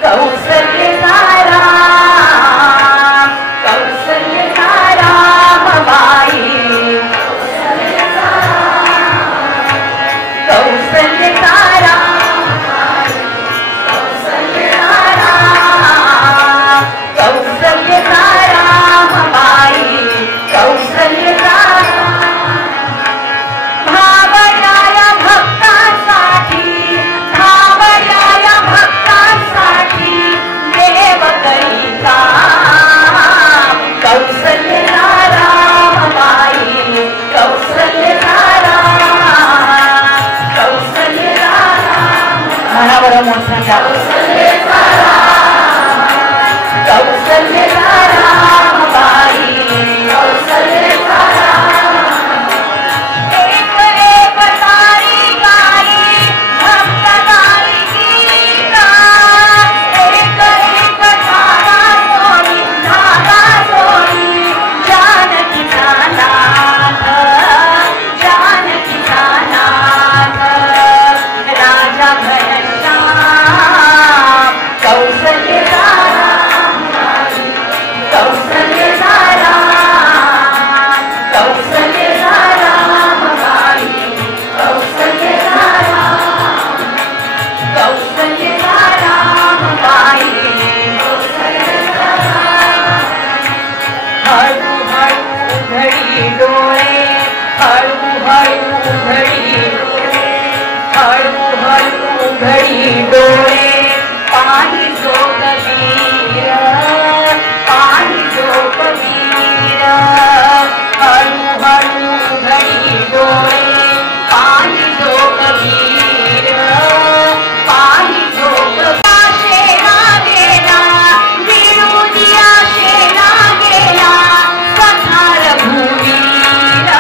कौसल्यता राम कौसल्यता रामबाई कौसल्यता राम कौसल्यता राम कौसल्यता रामबाई कौसल्यता भावयाया भक्तांसाठी भावयाया भक्तांसाठी देव करीता कौसल्यता रामबाई कौसल्यता राम कौसल्यता राम म्हणा बरं मोठा कौसल्यता राम कौसल्यता रामबाई कौसल्यता एक एक तारी गाई भक्त गायिका एक एक तारा सोनी धागा सोनी जानकीचा नाथ जानकीचा नाथ राजा घनश्याम कौसल्यता रामबाई कौसल्यता राम कौसल्यता रामबाई कौसल्यता राम कौसल्यता रामबाई कौसल्यता हळू हळू उघडी डोळे हळू हळू उघडी डोळे हळू हळू उघडी डोळे पाणी जो कबीर पाणी जो कबीर हळू हळू उघडी डोळे पाणी जो कबीर पाणी जो शेणा गेला विरुदिया शेणा गेला पथार भूवीर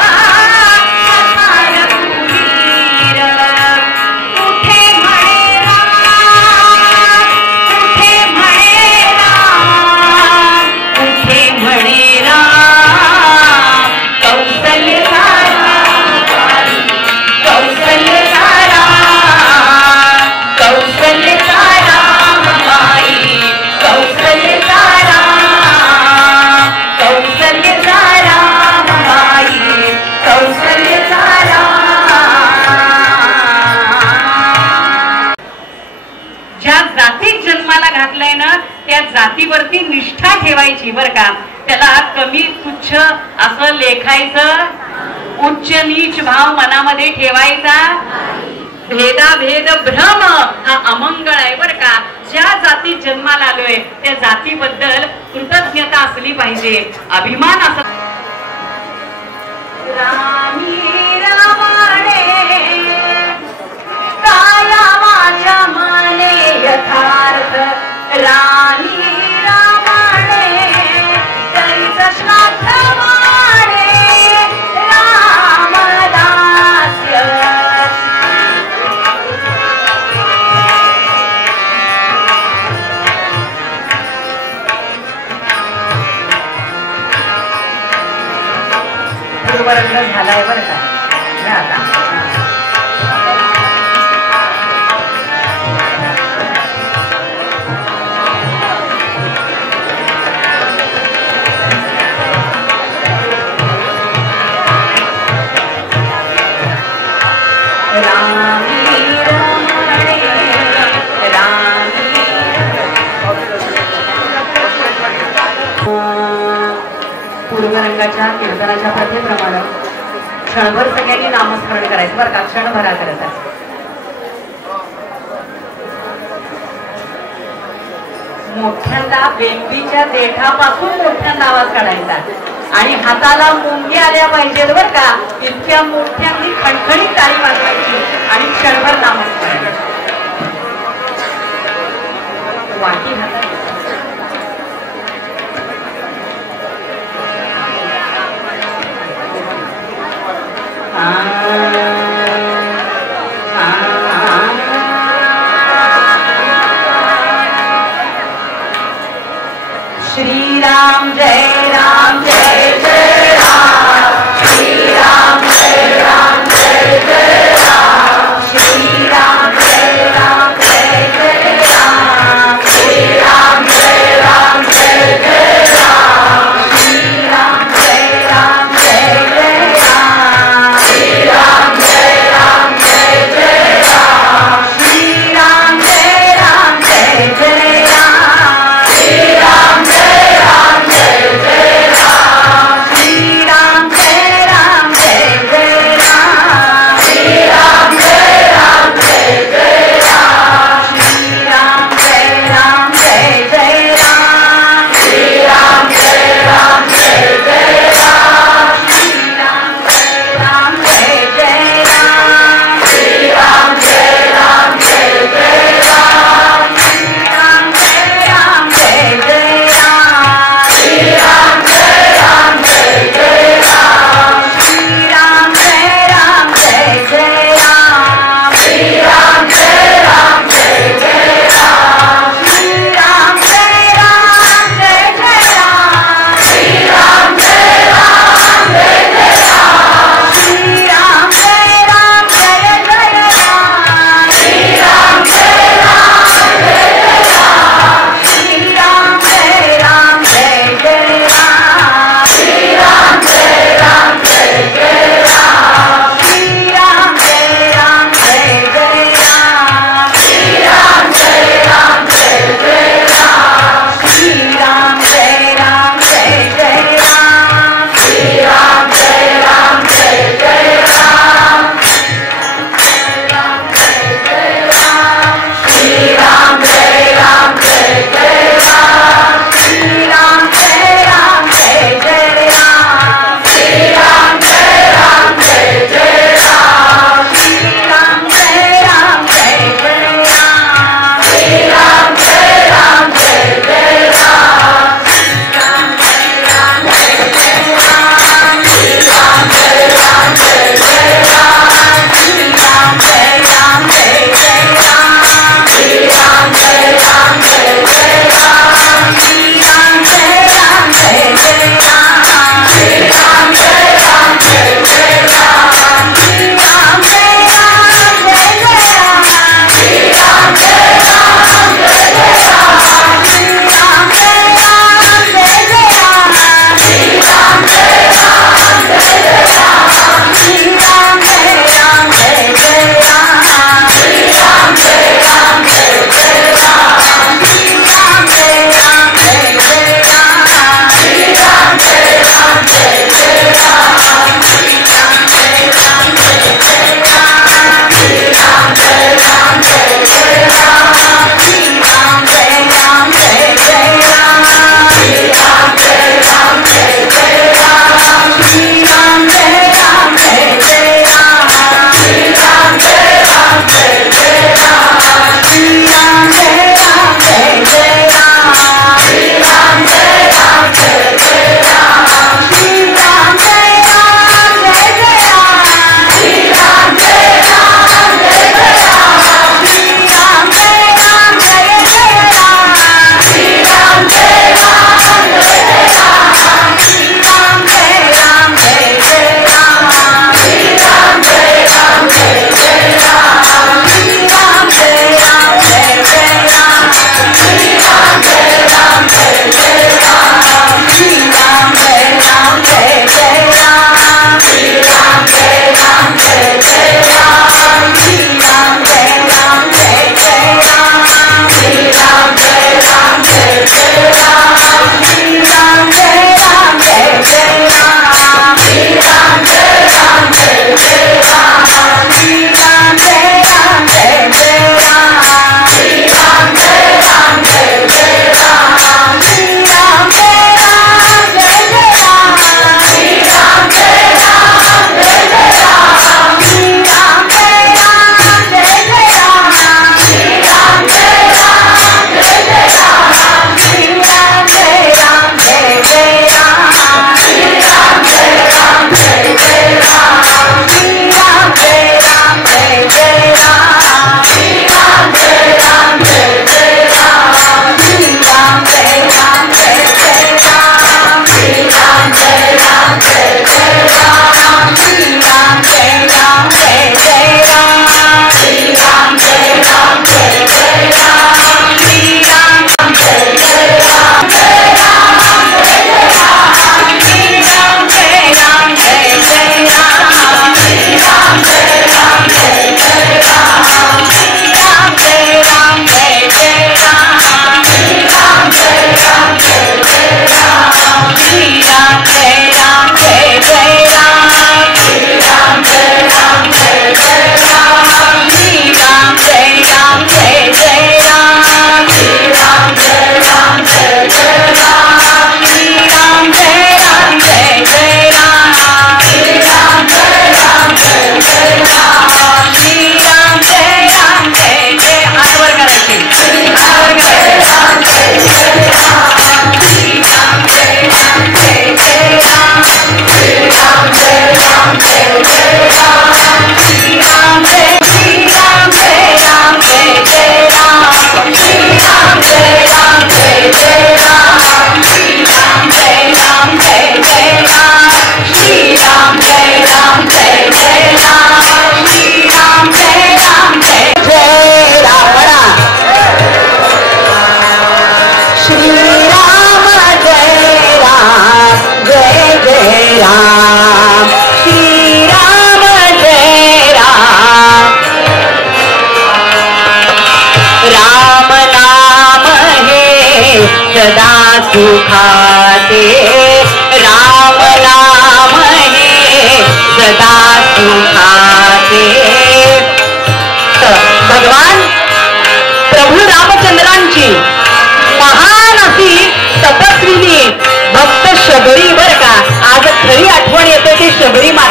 पथार भूवीर कुठे म्हणे राम कुठे म्हणे राम कुठे म्हणे राम कौसल्यता रामबाई कौसल्यता राम कौसल्यता रामबाई कौसल्यता राम कौसल्यता रामबाई कौसल्यता राम ज्या जातीत जन्माला घातलंय ना त्या जातीवरती निष्ठा ठेवायची बर का. त्याला कमी तुच्छ असं लेखायचं, उच्च नीच भाव मनामध्ये ठेवायचा, भेदाभेद भ्रम हा अमंगळ आहे बर का. ज्या जातीत जन्माला आलोय त्या जातीबद्दल कृतज्ञता असली पाहिजे, अभिमान असला. रामी रामाणे काया माझ्या मने यथार्थ राणी रामाणे तरीच श्राद्ध माणे रामदास्य पूर्वरंग झालाय बरं का. घ्या आता. रामी रमणे रामी पूर्वरंगाच्या कीर्तनाच्या प्रथेप्रमाणे क्षणभर सगळ्यांनी नामस्मरण करायचं बरं का. क्षणभरा करत आहे. मोठ्यांदा बेंबीच्या देठापासून मोठ्यांदा आवाज काढायचा आणि हाताला मुंगी आल्या पाहिजेत बरं का. इतक्या मोठ्यांनी खणखणीत ताली वाजवायची आणि क्षणभर नामस्मरण. श्री राम जय राम जय जय राम, श्री राम जय राम जय जय राम, श्री राम जय राम जय जय राम, श्री राम जय राम जय जय राम, श्री राम जय राम जय जय राम, श्री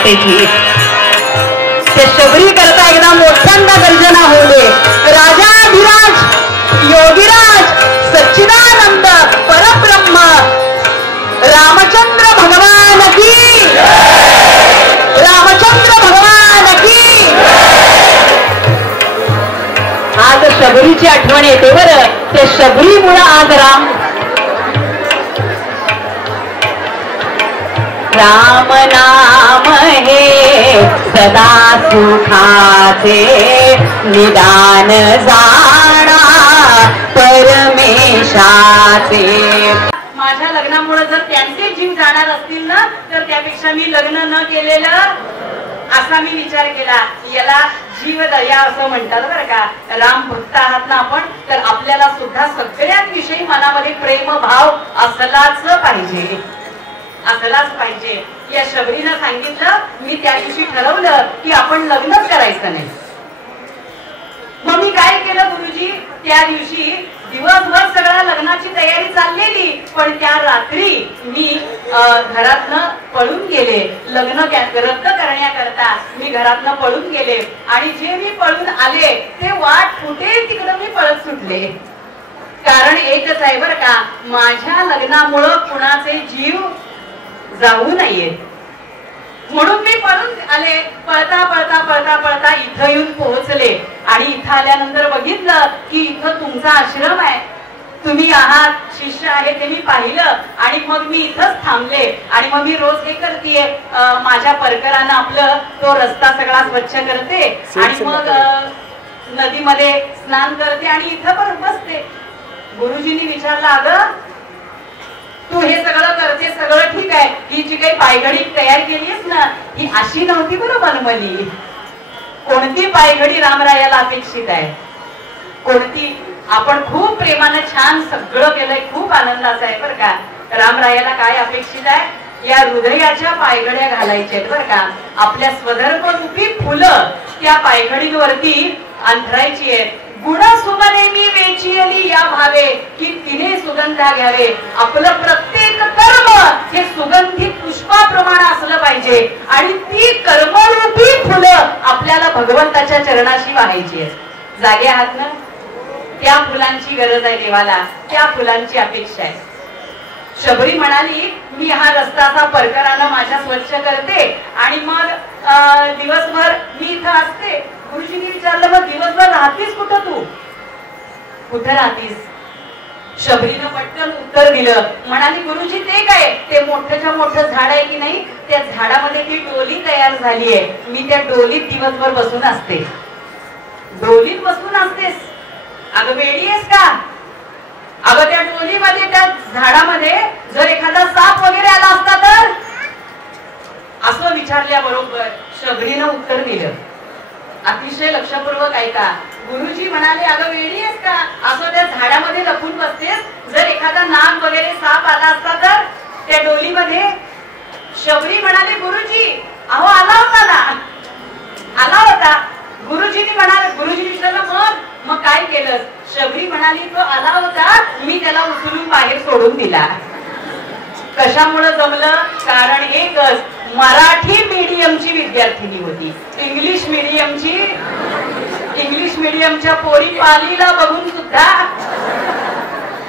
पहाटेची. ते शबरी करता एकदा मोठ्यांदा गर्जना होऊ दे. राजाधिराज योगीराज सच्चिदानंद परब्रह्म रामचंद्र भगवान की, रामचंद्र भगवान की. आज शबरीची आठवण येते बरं. ते शबरीमुळे आज राम नाम हे सदा सुखाचे निदान जाणा परमेशाचे. माझ्या लग्नामुळे जर त्यांचे जीव जाणार असतील ना तर त्यापेक्षा मी लग्न न केलेलं असा मी विचार केला. याला जीवदया असं म्हणतात बरं का. राम भक्त आहात ना आपण, तर आपल्याला सुद्धा सगळ्यांविषयी मनामध्ये प्रेम भाव असलाच पाहिजे, असलाच पाहिजे. या शबरीनं सांगितलं, मी त्या दिवशी ठरवलं की आपण लग्नच करायचं नाही. मग मी काय केलं गुरुजी, त्या दिवशी दिवसभर सगळ्या लग्नाची तयारी चाललेली, पण त्या रात्री मी घरातनं पळून गेले. लग्न रद्द करण्याकरता मी घरातनं पळून गेले आणि जे मी पळून आले ते वाट कुठे तिकडं मी पळत सुटले. कारण एकच आहे बरं का, माझ्या लग्नामुळं कुणाचे जीव जाऊ नयेत म्हणून मी पळून आले. पळता पळता पळता पळता इथं येऊन पोहोचले आणि इथं आल्यानंतर बघितलं की इथं तुमचा आश्रम आहे, तुम्ही आहात, शिष्य आहे ते मी पाहिलं. आणि मग मी इथंच थांबले आणि मग मी रोज हे करते, माझ्या परकरानं आपलं तो रस्ता सगळा स्वच्छ करते आणि मग नदीमध्ये स्नान करते आणि इथं पण बसते. गुरुजींनी विचारलं, अगं तू हे सगळं करते, सगळं ठीक आहे, ही जी काही पायघडी तयार केलीस ना ही अशी नव्हती बरं मनमनी. कोणती पायघडी रामरायाला अपेक्षित आहे, कोणती? आपण खूप प्रेमानं छान सगळं केलंय, खूप आनंदाचं आहे बरं का. रामरायाला काय अपेक्षित आहे, या हृदयाच्या पायघड्या घालायच्या आहेत बरं का. आपल्या स्वधर्मरूपी फुलं त्या पायघडींवरती अंथरायची आहेत. गुण सुमने मी वेचियली या भावे की तिने सुगंधा घ्यावे. आपलं प्रत्येक कर्म हे सुगंधित पुष्पाप्रमाणे असलं पाहिजे आणि ती कर्मरूपी फुलं आपल्याला भगवंताच्या चरणाशी वाहायची आहेत. जागे आहात ना? त्या फुलांची गरज आहे देवाला, त्या फुलांची अपेक्षा आहे. शबरी म्हणाली, मी हा रस्ता असा परकरानं माझ्या स्वच्छ करते आणि मग दिवसभर मी इथं असते. गुरुजींनी विचारलं, मग दिवसभर राहतीस कुठं, तू कुठं राहतीस? शबरीनं पटकन उत्तर दिलं, म्हणाली गुरुजी ते काय, ते मोठ्याच्या मोठं झाड आहे की नाही, त्या झाडामध्ये ती डोली तयार झाली आहे, मी त्या डोलीत दिवसभर बसून असते. डोलीत बसून असतेस? अगं वेडी आहेस का? अगं त्या डोलीमध्ये, त्या झाडामध्ये जर एखादा साप वगैरे आला असता तर? असं विचारल्याबरोबर शबरीनं उत्तर दिलं. अतिशय लक्षपूर्वक ऐका. गुरुजी म्हणाले, अगं वेडी आहेस का, असं त्या झाडामध्ये लपून बसतेस, जर एखादा नाग वगैरे साप आला असता तर त्या डोलीमध्ये? शबरी म्हणाले, गुरुजी अहो आला होता ना, आला होता. गुरुजींनी म्हणाले, गुरुजींनी विचारलं, मग काय केलं? शबरी म्हणाली, तो आला होता, मी त्याला उचलून बाहेर सोडून दिला. कशामुळे जमलं? कारण एकच, मराठी मीडियमची विद्यार्थिनी होती. इंग्लिश मीडियमच्या पोरी पालीला बघून सुद्धा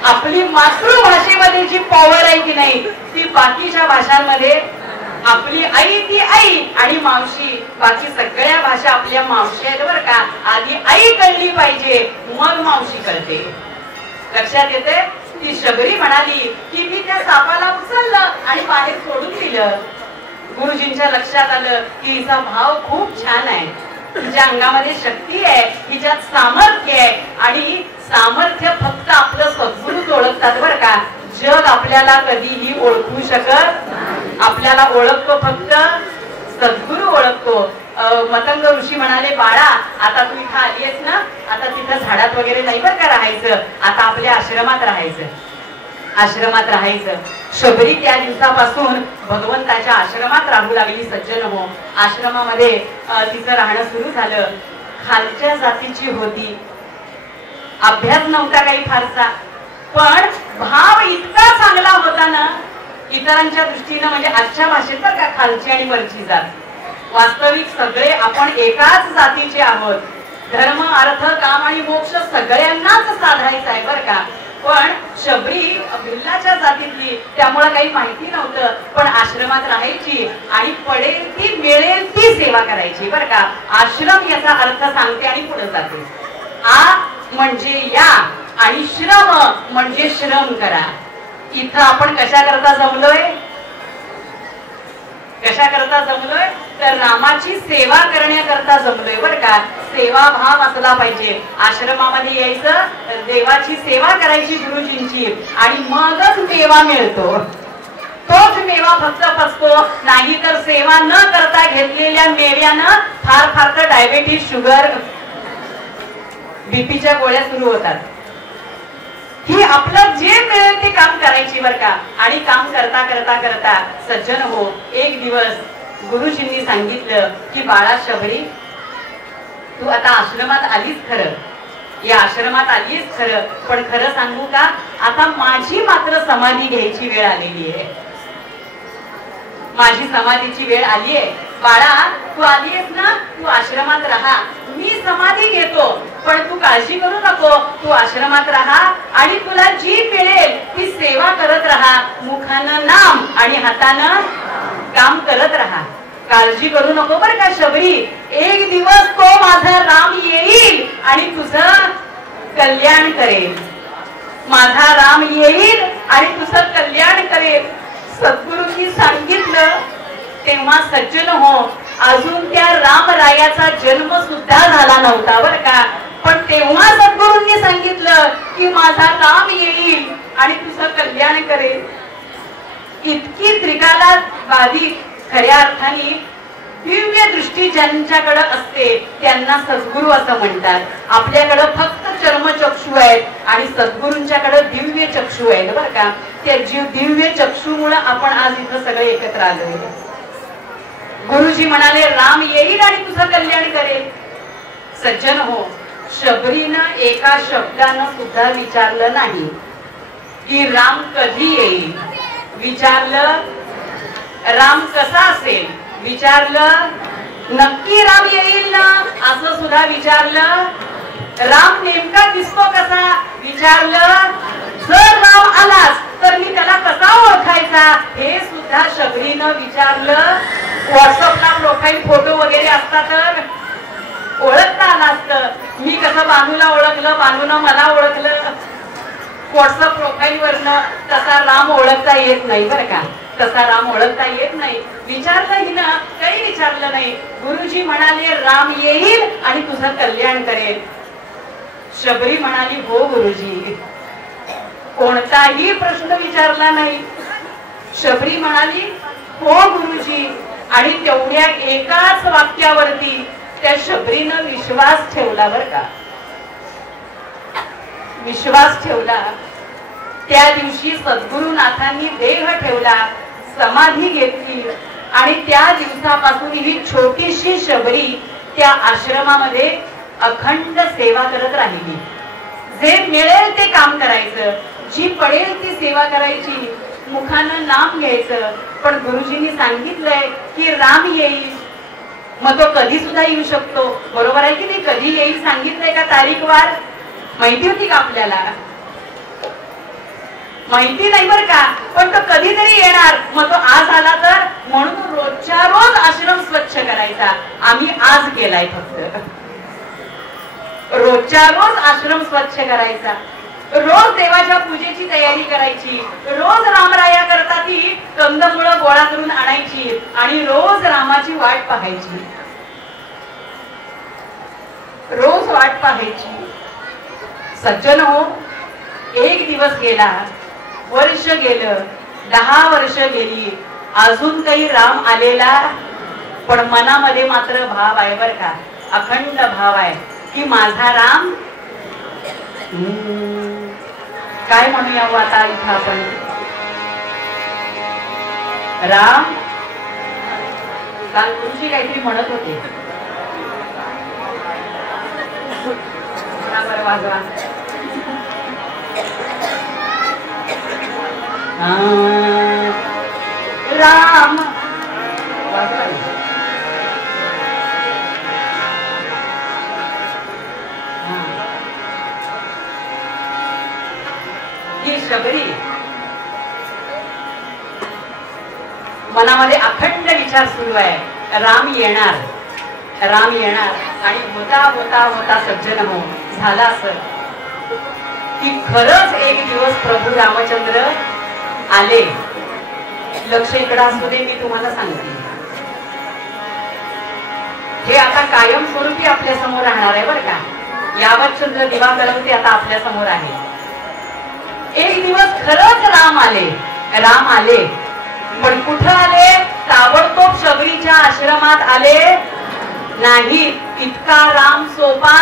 आपली मातृभाषेमध्ये जी पॉवर आहे की नाही ती बाकीच्या भाषांमध्ये, आपली आई ती आई आणि मावशी, बाकी सगळ्या भाषा आपल्या मावशी आहेत बरं का. आधी आई कळली पाहिजे, मग मावशी कळते. लक्षात येते? ती शबरी म्हणाली की मी त्या सापाला उचललं आणि बाहेर सोडून दिलं. गुरुजींच्या लक्षात आलं की हिचा भाव खूप छान आहे, हिच्या अंगामध्ये शक्ती आहे, हिच्यात सामर्थ्य आहे आणि सामर्थ्य फक्त आपलं सद्गुरूच ओळखतात बरं का. जग आपल्याला कधीही ओळखू शकत, आपल्याला ओळखतो फक्त सद्गुरू ओळखतो. मतंग ऋषी म्हणाले, बाळा आता तू इथं आलीयस ना, आता तिथं झाडात वगैरे नाही बरं का राहायचं, आता आपल्या आश्रमात राहायचं, आश्रमात राहायचं. शबरी त्या दिवसापासून भगवंताच्या आश्रमात राहू लागली. सज्जन हो, आश्रमामध्ये तिचं राहणं सुरू झालं. खालच्या जातीची होती, अभ्यास नव्हता काही फारसा, पण भाव इतका चांगला होता ना इतरांच्या दृष्टीनं, म्हणजे आजच्या भाषेत बरं का, खालची आणि वरची जात. वास्तविक सगळे आपण एकाच जातीचे आहोत. धर्म अर्थ काम आणि मोक्ष सगळ्यांनाच साधायचा आहे बरं का. पण शबरी भिल्लाच्या जातीतली, त्यामुळे काही माहिती नव्हतं. पण आश्रमात राहायची आणि पडेल ती मिळेल ती सेवा करायची बरं का. आश्रम याचा अर्थ सांगते आणि पुढे जाते. आ म्हणजे या आणि श्रम म्हणजे श्रम करा. इथं आपण कशा करता जमलोय, कशा करता जमलोय तर रामाची सेवा करण्याकरता जमलोय बरं का. सेवा भाव असला पाहिजे. आश्रमामध्ये यायचं, देवाची सेवा करायची गुरुजींची आणि मगच मेवा मिळतो. तोच मेवा फक्त पचतो. नाही तर सेवा न करता घेतलेल्या मेव्यानं फार फार तर डायबेटीस, शुगर, बीपीच्या गोळ्या सुरू होतात. ही आपलं जे मिळेल ते काम करायची बर का. आणि काम करता करता करता सज्जन हो, एक दिवस गुरुजींनी सांगितलं की बाळा शबरी, तू आता आश्रमात आलीस खरं, या आश्रमात आलीस खरं, पण खरं सांगू का, आता माझी मात्र समाधी घ्यायची वेळ आलेली आहे. माझी समाधीची वेळ आली आहे. बाळा तू आलीस ना, तू आश्रमात राहा, मी समाधी घेतो. पण तू काळजी करू नको, तू आश्रमात राहा आणि तुला जी मिळेल ती सेवा करत राहा. मुखानं नाम आणि हातानं काम करत राहा. काळजी करू नको बरं का शबरी. एक दिवस तो माझा राम येईल आणि तुझं कल्याण करेल. माझा राम येईल आणि तुझं कल्याण करेल. सद्गुरूंनी सांगितलं तेव्हा सज्जन हो, अजून त्या रामरायाचा जन्म सुद्धा झाला नव्हता बरं का. पण तेव्हा सद्गुरूंनी सांगितलं की माझा राम येईल आणि तुझं कल्याण करेल. इतकी त्रिकाला बाधित खऱ्या अर्थाने दिव्य दृष्टी ज्यांच्याकडे असते त्यांना सद्गुरू असं म्हणतात. आपल्याकडे फक्त चर्मचक्षु आहेत आणि सद्गुरूंच्याकडे दिव्य चक्षु आहेत बरं का. त्या दिव्य चक्षुमुळे आपण आज इथं सगळे एकत्र आलोय. गुरुजी म्हणाले राम येईल आणि तुझं कल्याण करेल. सज्जन हो, शबरीनं एका शब्दानं सुद्धा विचारलं नाही की राम कधी येईल. विचारलं राम कसा असेल, विचारलं नक्की राम येईल ना असं सुद्धा विचारलं. राम नेमका दिसतो कसा, विचारलं. जर राम आलाच तर मी त्याला कसा ओळखायचा हे सुद्धा शबरीनं विचारलं. व्हॉट्सअपला प्रोफाईल फोटो वगैरे असता तर ओळखता आलं असतं. मी कसं बानूला ओळखलं, बानूनं मला ओळखलं. व्हॉट्सअप प्रोफाईल वरनं तसा राम ओळखता येत नाही बरं का. तसा राम ओळखता येत नाही. विचारलं हिनं, काही विचारलं नाही. गुरुजी म्हणाले राम येईल आणि तुझं कल्याण करेल. शबरी म्हणाली हो गुरुजी. कोणताही प्रश्न विचारला नाही. शबरी म्हणाली हो गुरुजी. आणि तेवढ्या एकाच वाक्यावरती त्या शबरीनं विश्वास ठेवला बर का. विश्वास ठेवला. त्या दिवशी सद्गुरुनाथांनी देह ठेवला, समाधी घेतली आणि त्या दिवसापासून ही छोटीशी शबरी त्या आश्रमामध्ये अखंड सेवा करत राहिली. जे मिळेल ते काम करायचं, जी पडेल ती सेवा करायची, मुखानं नाम घ्यायचं. पण गुरुजींनी सांगितलंय की राम येईल, मग तो कधी सुद्धा येऊ शकतो. बरोबर आहे की नाही. कधी येईल सांगितलंय का तारीख वार माहिती होती का आपल्याला? माहिती नाही बर का. पण तो कधीतरी येणार. मग तो आज आला तर, म्हणून रोजच्या रोज आश्रम स्वच्छ करायचा. आम्ही आज केलाय फक्त. रोजच्या रोज आश्रम स्वच्छ करायचा. रोज देवाच्या पूजेची तयारी करायची. रोज रामराया करता ती कंदमुळं गोळा करून आणायची आणि रोज रामाची वाट पाहायची. रोज वाट पाहायची. सज्जन हो, एक दिवस गेला, वर्ष गेलं, 10 वर्ष गेली, अजून काही राम आलेला. पण मनामध्ये मात्र भाव आहे बर का. अखंड भाव आहे की माझा राम. काय म्हणूया आता इथं आपण, राम काल गुरुजी काहीतरी म्हणत होते. वाजवा. राम शबरी मनामध्ये अखंड विचार सुरू आहे, राम येणार, राम येणार. आणि होता होता होता सज्जन हो, झाला असं की खरंच एक दिवस प्रभू रामचंद्र आले. लक्ष इकडं असू दे, मी तुम्हाला सांगते, हे आता कायमस्वरूपी आपल्या समोर राहणार आहे बरं का. यावत चंद्र दिवा करवते आता आपल्या समोर आहे. एक दिवस खरंच राम आले, राम आले. पण कुठं आले? ताबडतोब शबरीच्या आश्रमात आले नाही. इतका राम सोपा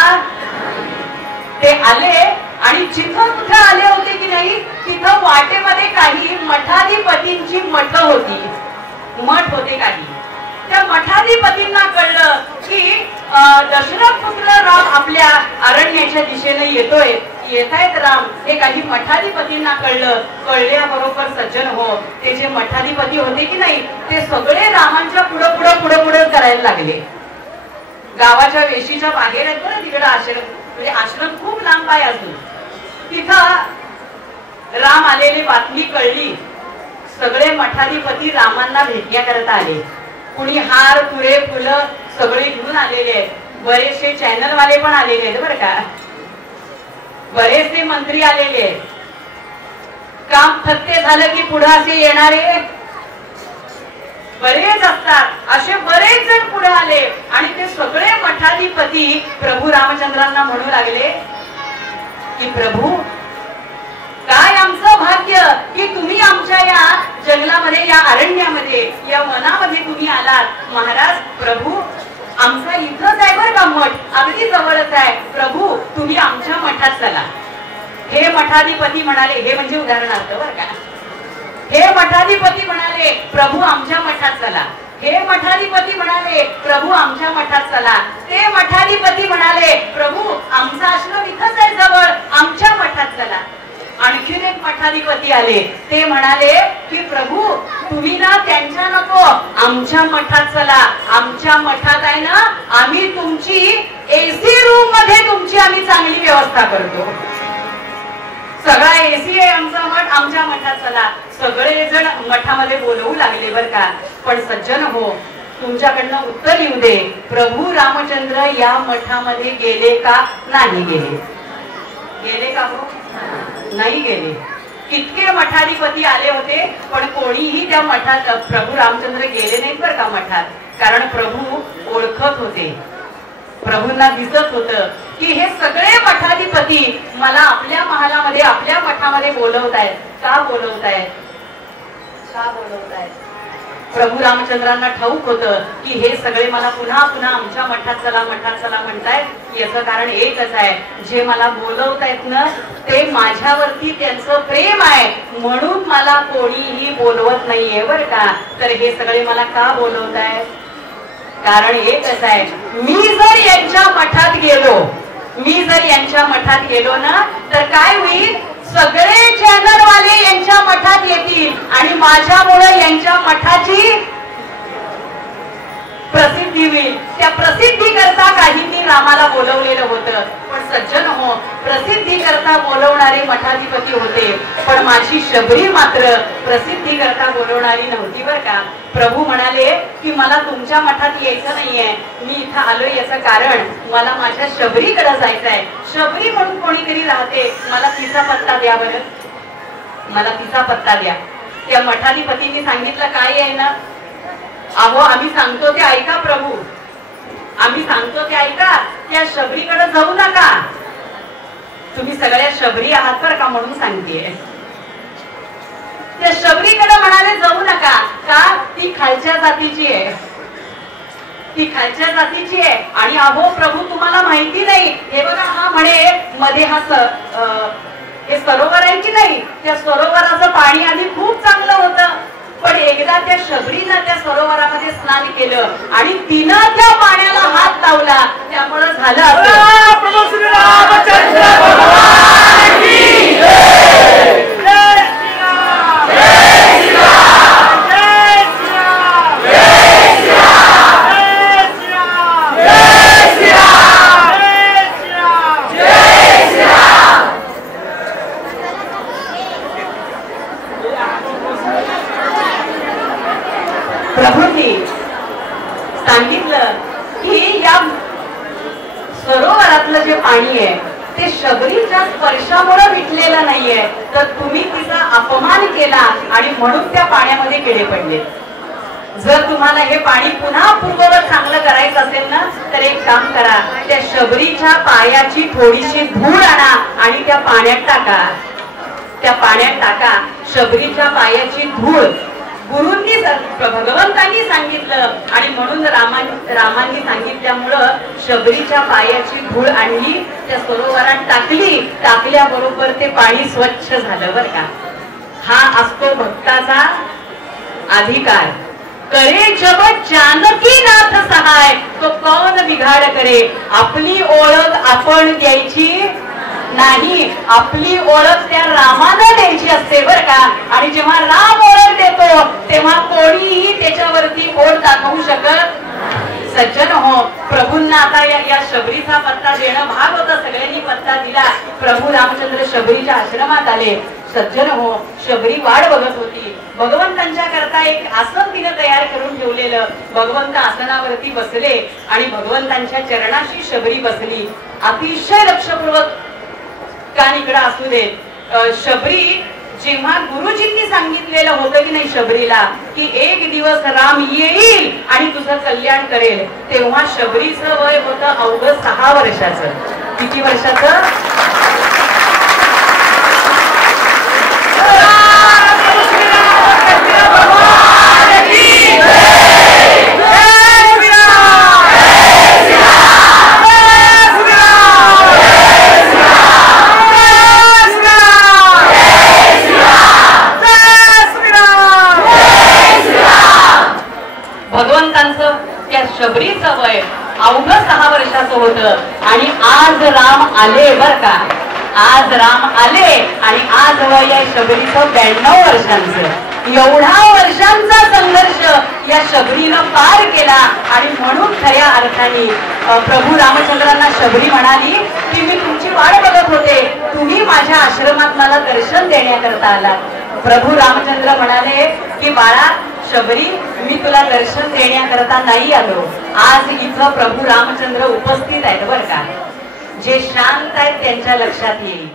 ते आले. आणि जिथं कुठं आले होते की नाही, तिथं वाटेमध्ये काही मठाधिपतींची मठ होती, मठ होते काही. त्या मठाधिपतींना कळलं की दशरथ पुत्र राम आपल्या अरण्याच्या दिशेने येतोय, येतायत राम. हे काही मठाधिपतींना कळलं. कळल्याबरोबर सज्जन हो, ते जे मठाधिपती होते की नाही, ते सगळे रामांच्या पुढं पुढं पुढं पुढं करायला लागले. गावाच्या वेशीच्या बाहेर आहेत बरं तिकडं आश्रम, म्हणजे आश्रम खूप लांब आहे अजून. तिथं राम आलेली बातमी कळली. सगळे मठाधिपती रामांना भेटण्या करत आले. कुणी हार तुरे फुलं सगळे घेऊन आलेले आहेत. बरेचसे चॅनल वाले पण आलेले आहेत बरं का, बरेचसे मंत्री आलेले आहेत. काम थत्ते झालं की पुढे असे येणारे बरेच असतात. असे बरेच जण पुढे आले आणि ते सगळे मठाधिपती प्रभू रामचंद्रांना म्हणू लागले की प्रभू, काय आमचं भाग्य की तुम्ही आमच्या या जंगलामध्ये, या अरण्यामध्ये, या वनामध्ये तुम्ही आलात. महाराज प्रभू, आमचा इथंच आहे बरं का मठ, अगदी जवळच आहे. प्रभू तुम्ही आमच्या मठात चला. हे मठाधिपती म्हणाले, हे म्हणजे उदाहरणार्थ बरं का, हे मठाधिपती म्हणाले प्रभू आमच्या मठात चला. हे मठाधिपती म्हणाले प्रभू आमच्या मठात चला. ते मठाधिपती म्हणाले प्रभू आमचा आश्रम इथंच आहे जवळ, आमच्या मठात चला. आणखीन एक मठाधिपती आले. ते म्हणाले की प्रभू तुम्ही ना त्यांच्या नको, आमच्या मठात चला. आमच्या मठात आहे ना, आम्ही तुमची एसी रूम मध्ये तुमची आम्ही चांगली व्यवस्था करतो. सगळा एसी आहे आमचा मठ, आमच्या मठात चला. सगळे जण मठामध्ये बोलवू लागले बर का. पण सज्जन हो, तुमच्याकडनं उत्तर येऊ दे, प्रभू रामचंद्र या मठामध्ये गेले का नाही गेले? गेले का हो? नाही गेले. इतके मठाधिपती आले होते पण कोणीही त्या मठात प्रभू रामचंद्र गेले नाहीत बरं का मठात. कारण प्रभू ओळखत होते, प्रभूंना दिसत होतं की हे सगळे मठाधिपती मला आपल्या महालामध्ये, आपल्या मठामध्ये बोलवतायत. का बोलवतायत? का बोलवतायत? प्रभू रामचंद्रांना ठाऊक होतं की हे सगळे मला पुन्हा पुन्हा आमच्या मठात चला, मठात चला म्हणतायत. याचं कारण एकच आहे, जे मला बोलवतायत ना ते माझ्यावरती त्यांचं प्रेम आहे, म्हणून मला कोणीही बोलवत नाहीये बरं का. तर हे सगळे मला का बोलवतायत? कारण एकच आहे, मी जर यांच्या मठात गेलो, मी जर यांच्या मठात गेलो ना तर काय होईल? सगळे चॅनल वाले यांच्या मठात येतील आणि माझ्यामुळे यांच्या मठाची प्रसिद्धी होईल. त्या प्रसिद्धी करता काहींनी रामाला बोलवलेलं होतं. पण सज्जन हो, प्रसिद्धी करता बोलवणारे मठाधिपती होते, पण माझी शबरी मात्र प्रसिद्धी करता बोलवणारी नव्हती बरं का. प्रभू म्हणाले की मला तुमच्या मठात यायचं नाहीये, मी इथं आलोय याचं कारण मला माझ्या शबरीकडे जायचं आहे. शबरी म्हणून कोणीतरी राहते, मला तिचा पत्ता द्या बरं, मला तिचा पत्ता द्या. त्या मठाधिपतींनी सांगितलं काय आहे ना, अहो आम्ही सांगतो ते ऐका प्रभू, आम्ही सांगतो ते ऐका. त्या शबरीकडे जाऊ नका, तुम्ही सगळ्या शबरी आहात बरं का म्हणून सांगतेय. त्या शबरीकडे म्हणाले जाऊ नका. का? ती खालच्या जातीची आहे, ती खालच्या जातीची आहे. आणि अहो प्रभू तुम्हाला माहिती नाही, हे बघा हा म्हणे मध्ये हा हे सरोवर आहे की नाही, त्या सरोवराचं पाणी आधी खूप चांगलं होतं. पण एकदा त्या शबरीनं त्या सरोवरामध्ये स्नान केलं आणि तिनं त्या पाण्याला हात लावला, त्यामुळे झालं असं. प्रभू श्री रामचंद्र भगवान की जय. जय श्री राम. जय श्री राम. जय श्री राम. जय श्री राम. जय श्री राम. जय श्री राम. जय श्री राम. जय श्री राम. या सरोवरातलं जे पाणी आहे ते शबरीच्या स्पर्शामुळे मिटलेलं नाहीये, तर तुम्ही तिचा अपमान केला आणि म्हणून त्या पाण्यामध्ये किडे पडले. जर तुम्हाला हे पाणी पुन्हा पूर्ववत चांगलं करायचं असेल ना, तर एक काम करा, त्या शबरीच्या पायाची थोडीशी धूळ आणा आणि त्या पाण्यात टाका. त्या पाण्यात टाका शबरीच्या पायाची धूळ. गुरूंनी भगवंतांनी सांगितलं आणि म्हणून रामांनी सांगितल्यामुळं शबरीच्या पायाची धूळ आणली, त्या सरोवरात टाकली. टाकल्याबरोबर ते पाणी स्वच्छ झालं बरं का. हा असतो भक्ताचा अधिकार. करे जब जानकी नाथ सहाय तो कौन बिघाड करे. आपली ओळख आपण द्यायची नाही, आपली ओळख त्या रामानं द्यायची असते बरं का. आणि जेव्हा राम ओळख देतो तेव्हा कोणीही त्याच्यावरती बोट दाखवू शकत. सज्जन हो, प्रभूंना आता या शबरीचा पत्ता देणं भाग होता. सगळ्यांनी पत्ता दिला. प्रभू रामचंद्र शबरीच्या आश्रमात आले. सज्जन हो, शबरी वाट बघत होती. भगवंतांच्या करता एक आसन तिने तयार करून ठेवलेलं. भगवंत आसनावरती बसले आणि भगवंतांच्या चरणाशी शबरी बसली. अतिशय लक्षपूर्वक कान इकडं असू देत. शबरी जेव्हा गुरुजींनी सांगितलेलं होतं की नाही शबरीला की एक दिवस राम येईल आणि तुझं कल्याण करेल, तेव्हा शबरीचं वय होतं अवघं 6 वर्षाचं. किती वर्षाचं? भगवंतांचं त्या शबरीचं वय अवघं 6 वर्षाचं होतं. आणि आज राम आले बर का. आज राम आले आणि आज वय आहे शबरीचं 92 वर्षांचं. एवढा वर्षांचा संघर्ष या शबरीनं पार केला. आणि म्हणून खऱ्या अर्थाने प्रभू रामचंद्रांना शबरी म्हणाली की मी तुमची वाट बघत होते, तुम्ही माझ्या आश्रमात मला दर्शन देण्याकरता आलात. प्रभू रामचंद्र म्हणाले की बाळा शबरी, मी तुला दर्शन देण्याकरता नाही आलो. आज इथं प्रभू रामचंद्र उपस्थित आहेत बरं का. जे शांत आहेत त्यांच्या लक्षात येईल.